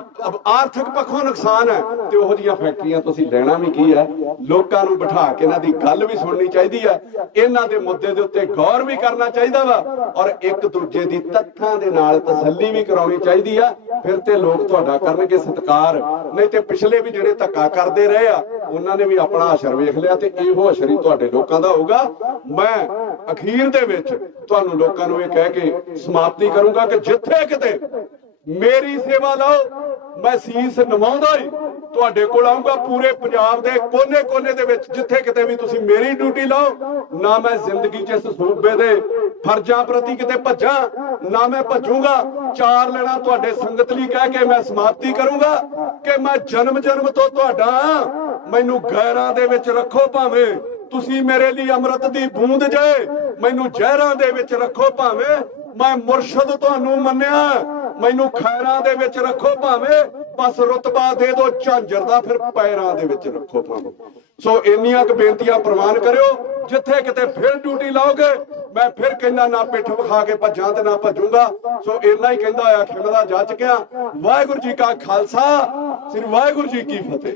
ਆਰਥਿਕ ਪੱਖੋਂ ਨੁਕਸਾਨ ਹੈ, ਤੇ ਉਹੋ ਜਿਹੀਆਂ ਫੈਕਟਰੀਆਂ ਤੁਸੀਂ ਲੈਣਾ ਵੀ ਕੀ ਹੈ। ਲੋਕਾਂ ਨੂੰ ਬਿਠਾ ਕੇ ਇਹਨਾਂ ਦੀ ਗੱਲ ਵੀ ਸੁਣਨੀ ਚਾਹੀਦੀ ਹੈ, ਇਹਨਾਂ ਦੇ ਮੁੱਦੇ ਦੇ ਉੱਤੇ ਗੌਰ ਵੀ ਕਰਨਾ ਚਾਹੀਦਾ ਵਾ, ਔਰ ਇੱਕ ਦੂਜੇ ਦੀ ਤੱਥਾਂ ਦੇ ਨਾਲ ਤਸੱਲੀ ਵੀ ਕਰਾਉਣੀ ਚਾਹੀਦੀ ਆ। ਫਿਰ ਤੇ ਲੋਕ ਤੁਹਾਡਾ ਕਰਨਗੇ ਸਤਿਕਾਰ। ਨਹੀਂ ਤੇ ਪਿਛਲੇ ਵੀ ਜਿਹੜੇ ਧੱਕਾ ਕਰਦੇ ਰਹੇ ਆ, ਉਹਨਾਂ ਨੇ ਵੀ ਆਪਣਾ ਅਸਰ ਵੇਖ ਲਿਆ, ਤੇ ਇਹੋ ਅਸਰ ਹੀ ਤੁਹਾਡੇ ਲੋਕਾਂ ਦਾ ਹੋਊਗਾ। ਮੈਂ ਅਖੀਰ ਦੇ ਵਿੱਚ ਤੁਹਾਨੂੰ ਲੋਕਾਂ ਨੂੰ ਇਹ ਕਹਿ ਕੇ ਸਮਾਪਤੀ ਕਰੂੰਗਾ ਕਿ ਜਿੱਥੇ ਕਿਤੇ ਮੇਰੀ ਸੇਵਾ ਲਾਓ, ਮੈਂ ਸੀਸ ਨਿਵਾਉਂਦਾ ਹੀ ਤੁਹਾਡੇ ਕੋਲ ਆਉਂਗਾ। ਪੂਰੇ ਪੰਜਾਬ ਦੇ ਕੋਨੇ-ਕੋਨੇ ਦੇ ਵਿੱਚ ਜਿੱਥੇ ਕਿਤੇ ਵੀ ਤੁਸੀਂ ਮੇਰੀ ਡਿਊਟੀ ਲਾਓ, ਨਾ ਮੈਂ ਜ਼ਿੰਦਗੀ 'ਚ ਇਸ ਸੂਬੇ ਦੇ ਫਰਜ਼ਾਂ ਪ੍ਰਤੀ ਕਿਤੇ ਭੱਜਾਂ, ਨਾ ਮੈਂ ਭੱਜੂਗਾ। 4 ਲੈਣਾ ਤੁਹਾਡੇ ਸੰਗਤ ਲਈ ਕਹਿ ਕੇ ਮੈਂ ਸਮਾਪਤੀ ਕਰੂੰਗਾ ਕਿ ਮੈਂ ਜਨਮ ਤੋਂ ਤੁਹਾਡਾ। ਮੈਨੂੰ ਗੈਰਾਂ ਦੇ ਵਿੱਚ ਰੱਖੋ ਭਾਵੇਂ ਤੁਸੀਂ ਮੇਰੇ ਲਈ ਅੰਮ੍ਰਿਤ ਦੀ ਬੂੰਦ ਜੇ, ਮੈਨੂੰ ਜ਼ਹਿਰਾਂ ਦੇ ਵਿੱਚ ਰੱਖੋ ਭਾਵੇਂ ਮੈਂ ਮੁਰਸ਼ਦ ਤੁਹਾਨੂੰ ਮੰਨਿਆ, ਮੈਨੂੰ ਖੈਰਾਂ ਦੇ ਵਿੱਚ ਰੱਖੋ ਭਾਵੇਂ, ਬਸ ਰੁਤਬਾ ਦੇ ਦੋ ਝਾਂਜਰ ਦਾ, ਫਿਰ ਪੈਰਾਂ ਦੇ ਵਿੱਚ ਰੱਖੋ ਭਾਵੇਂ। ਸੋ ਇੰਨੀਆਂ ਕੁ ਬੇਨਤੀਆਂ ਪ੍ਰਵਾਨ ਕਰਿਓ। ਜਿੱਥੇ ਕਿਤੇ ਫਿਰ ਡਿਊਟੀ ਲਾਓਗੇ, ਮੈਂ ਫਿਰ ਕਹਿੰਦਾ ਨਾ ਪਿੱਠ ਵਿਖਾ ਕੇ ਭੱਜਾਂ ਤੇ ਨਾ ਭੱਜੂਗਾ। ਸੋ ਇੰਨਾ ਹੀ ਕਹਿੰਦਾ ਹੋਇਆ ਖਿਮਦਾ ਜਾ ਚੁੱਕਿਆ। ਵਾਹਿਗੁਰੂ ਜੀ ਕਾ ਖਾਲਸਾ, ਸ੍ਰੀ ਵਾਹਿਗੁਰੂ ਜੀ ਕੀ ਫਤਿਹ।